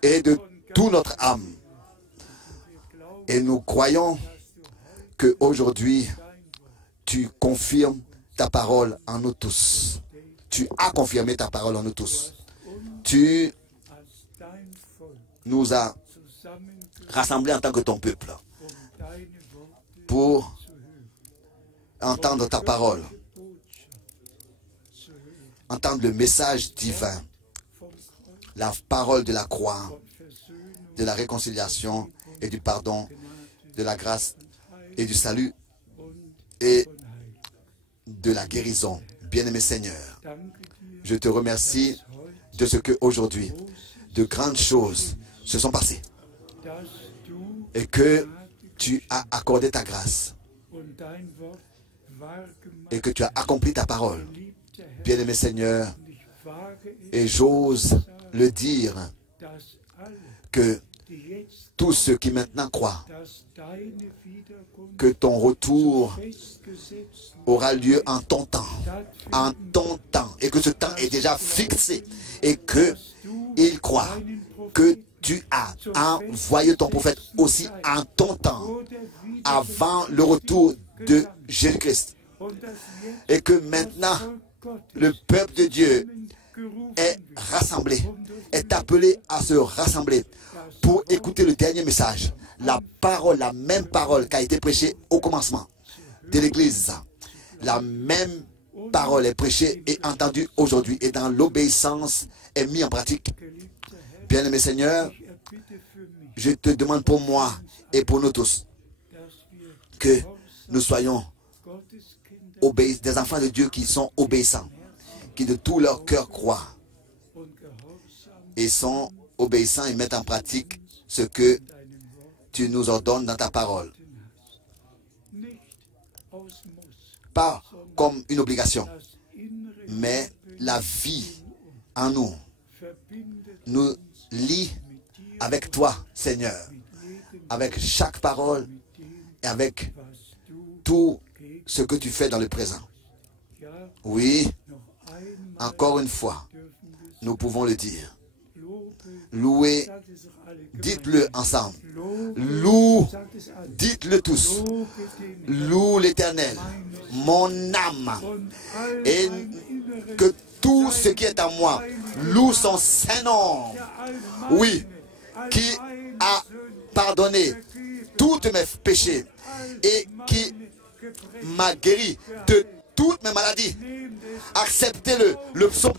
et de toute notre âme. Et nous croyons qu'aujourd'hui, tu confirmes ta parole en nous tous. Tu as confirmé ta parole en nous tous. Tu nous as rassemblés en tant que ton peuple pour entendre ta parole, entendre le message divin, la parole de la croix, de la réconciliation et du pardon, de la grâce et du salut et de la guérison. Bien-aimé Seigneur, je te remercie de ce que aujourd'hui de grandes choses se sont passées et que tu as accordé ta grâce et que tu as accompli ta parole. Bien-aimé Seigneur, et j'ose le dire que tous ceux qui maintenant croient que ton retour aura lieu en ton temps, et que ce temps est déjà fixé, et qu'ils croient que tu as envoyé ton prophète aussi en ton temps, avant le retour de Jésus-Christ, et que maintenant le peuple de Dieu est rassemblé, est appelé à se rassembler pour écouter le dernier message, la parole, la même parole qui a été prêchée au commencement de l'Église. La même parole est prêchée et entendue aujourd'hui et dans l'obéissance est mise en pratique. Bien-aimé Seigneur, je te demande pour moi et pour nous tous que nous soyons des enfants de Dieu qui sont obéissants, qui de tout leur cœur croient et sont obéissants et mettent en pratique ce que tu nous ordonnes dans ta parole. Pas comme une obligation, mais la vie en nous nous lie avec toi, Seigneur, avec chaque parole et avec tout ce que tu fais dans le présent. Oui, encore une fois, nous pouvons le dire. Louez, dites-le ensemble. Loue, dites-le tous. Loue l'Éternel, mon âme, et que tout ce qui est en moi loue son Saint-Nom. Oui, qui a pardonné tous mes péchés et qui m'a guéri de toutes mes maladies. Acceptez-le. Le psaume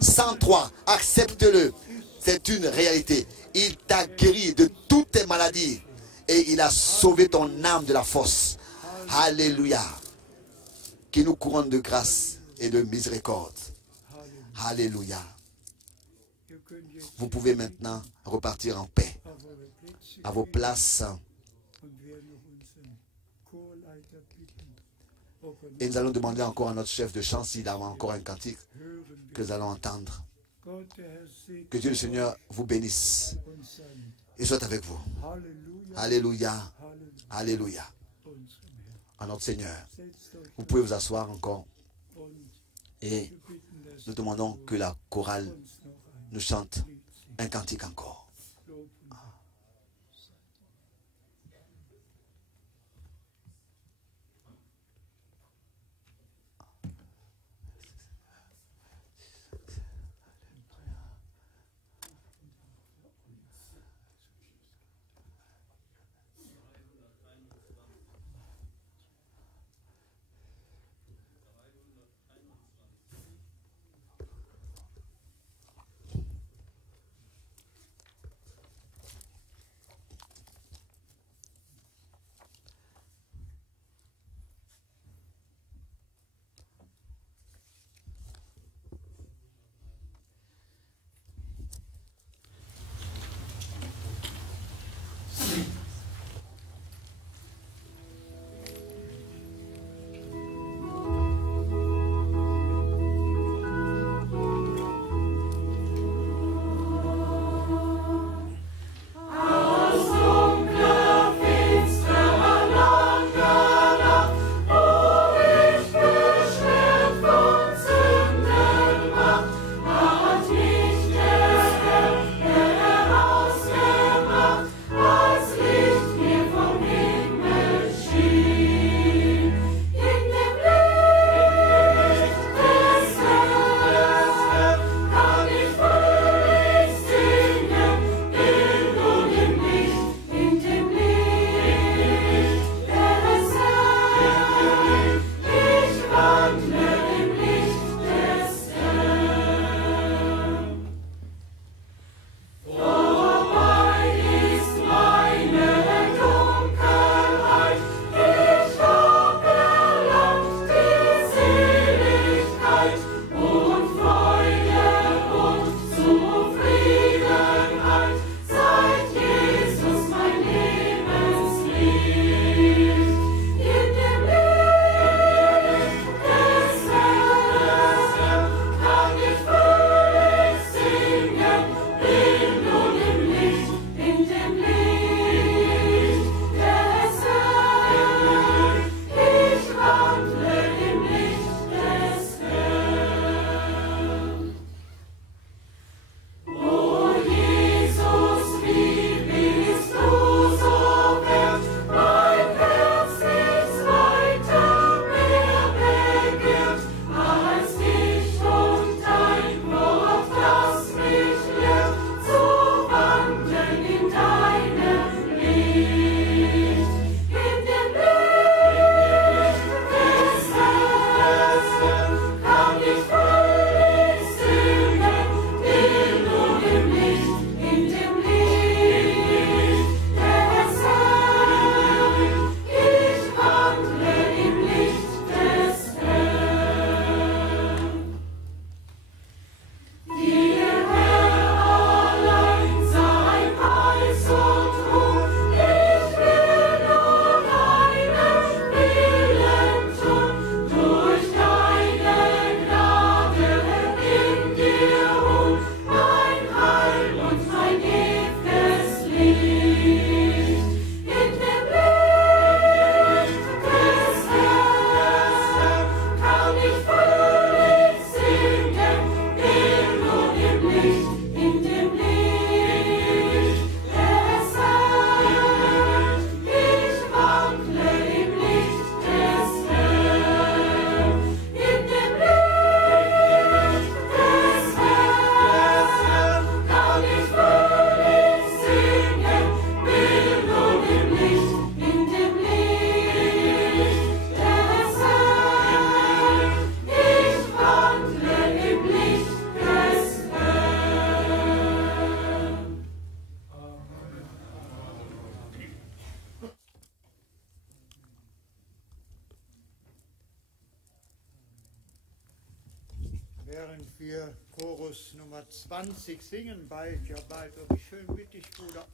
103, acceptez-le. C'est une réalité. Il t'a guéri de toutes tes maladies et il a sauvé ton âme de la fosse. Alléluia. Qui nous couronne de grâce et de miséricorde. Alléluia. Vous pouvez maintenant repartir en paix à vos places. Et nous allons demander encore à notre chef de chant s'il a encore un cantique que nous allons entendre. Que Dieu le Seigneur vous bénisse et soit avec vous. Alléluia. Alléluia. À notre Seigneur. Vous pouvez vous asseoir encore. Et nous demandons que la chorale nous chante un cantique encore.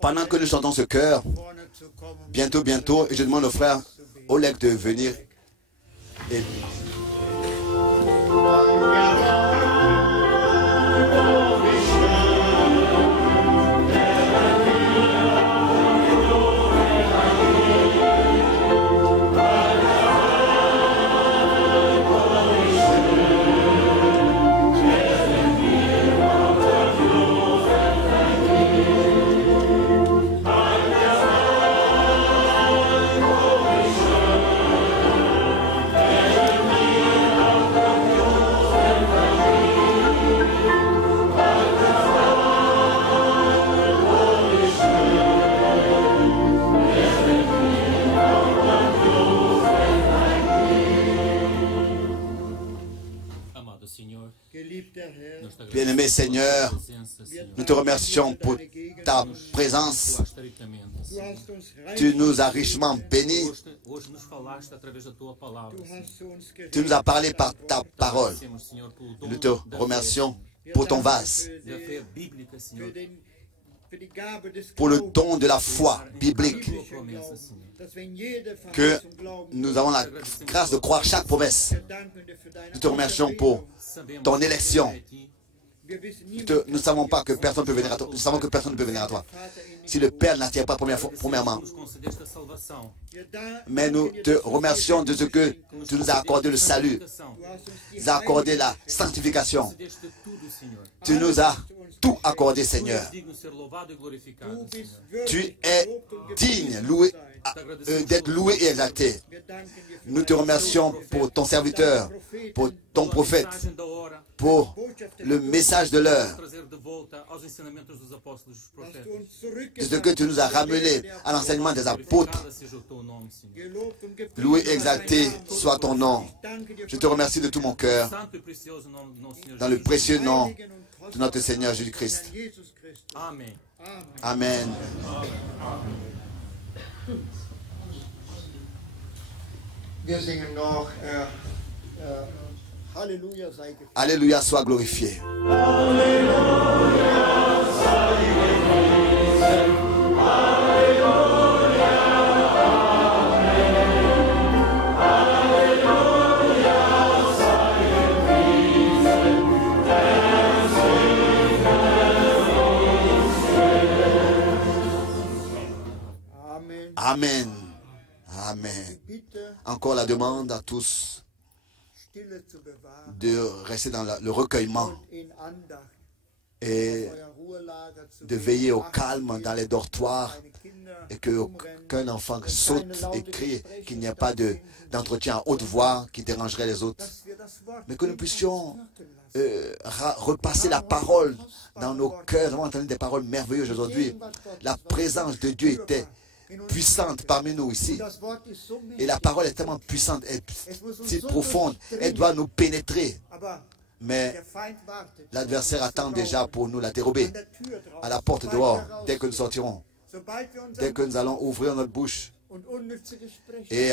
Pendant que nous chantons ce chœur, bientôt, et je demande au frère Oleg de venir. Et... Bien-aimé Seigneur, nous te remercions pour ta présence. Tu nous as richement bénis. Tu nous as parlé par ta parole. Nous te remercions pour ton vase, pour le don de la foi biblique, que nous avons la grâce de croire chaque promesse. Nous te remercions pour ton élection. Nous ne savons pas que personne peut venir à toi. Nous savons que personne ne peut venir à toi. Si le Père n'attire pas premièrement. Mais nous te remercions de ce que tu nous as accordé le salut. Tu nous as accordé la sanctification. Tu nous as tout accordé, Seigneur. Tu es digne d'être loué et exalté. Nous te remercions pour ton serviteur, pour ton prophète, pour le message de l'heure, de ce que tu nous as ramené à l'enseignement des apôtres. Loué et exalté soit ton nom. Je te remercie de tout mon cœur, dans le précieux nom de notre Seigneur Jésus-Christ. Amen. Alléluia soit glorifié. Amen. Amen. Encore la demande à tous de rester dans le recueillement et de veiller au calme dans les dortoirs et qu'aucun enfant saute et crie, qu'il n'y ait pas d'entretien à haute voix qui dérangerait les autres, mais que nous puissions repasser la parole dans nos cœurs. Nous avons entendu des paroles merveilleuses aujourd'hui. La présence de Dieu était puissante parmi nous ici. Et la parole est tellement puissante et si profonde, elle doit nous pénétrer. Mais l'adversaire attend déjà pour nous la dérober à la porte dehors, dès que nous sortirons, dès que nous allons ouvrir notre bouche et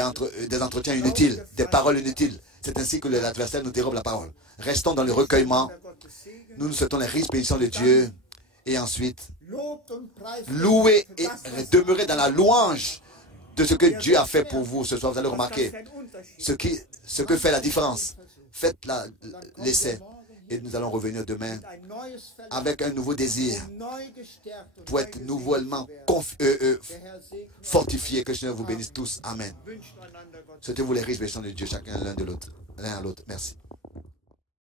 des entretiens inutiles, des paroles inutiles. C'est ainsi que l'adversaire nous dérobe la parole. Restons dans le recueillement. Nous nous souhaitons les riches bénédictions de Dieu et ensuite louer et demeurer dans la louange de ce que Dieu a fait pour vous ce soir. Vous allez remarquer ce que fait la différence. Faites l'essai et nous allons revenir demain avec un nouveau désir pour être nouvellement fortifié. Que le Seigneur vous bénisse tous. Amen. Souhaitez-vous les riches bénédictions de Dieu, chacun l'un à l'autre. Merci.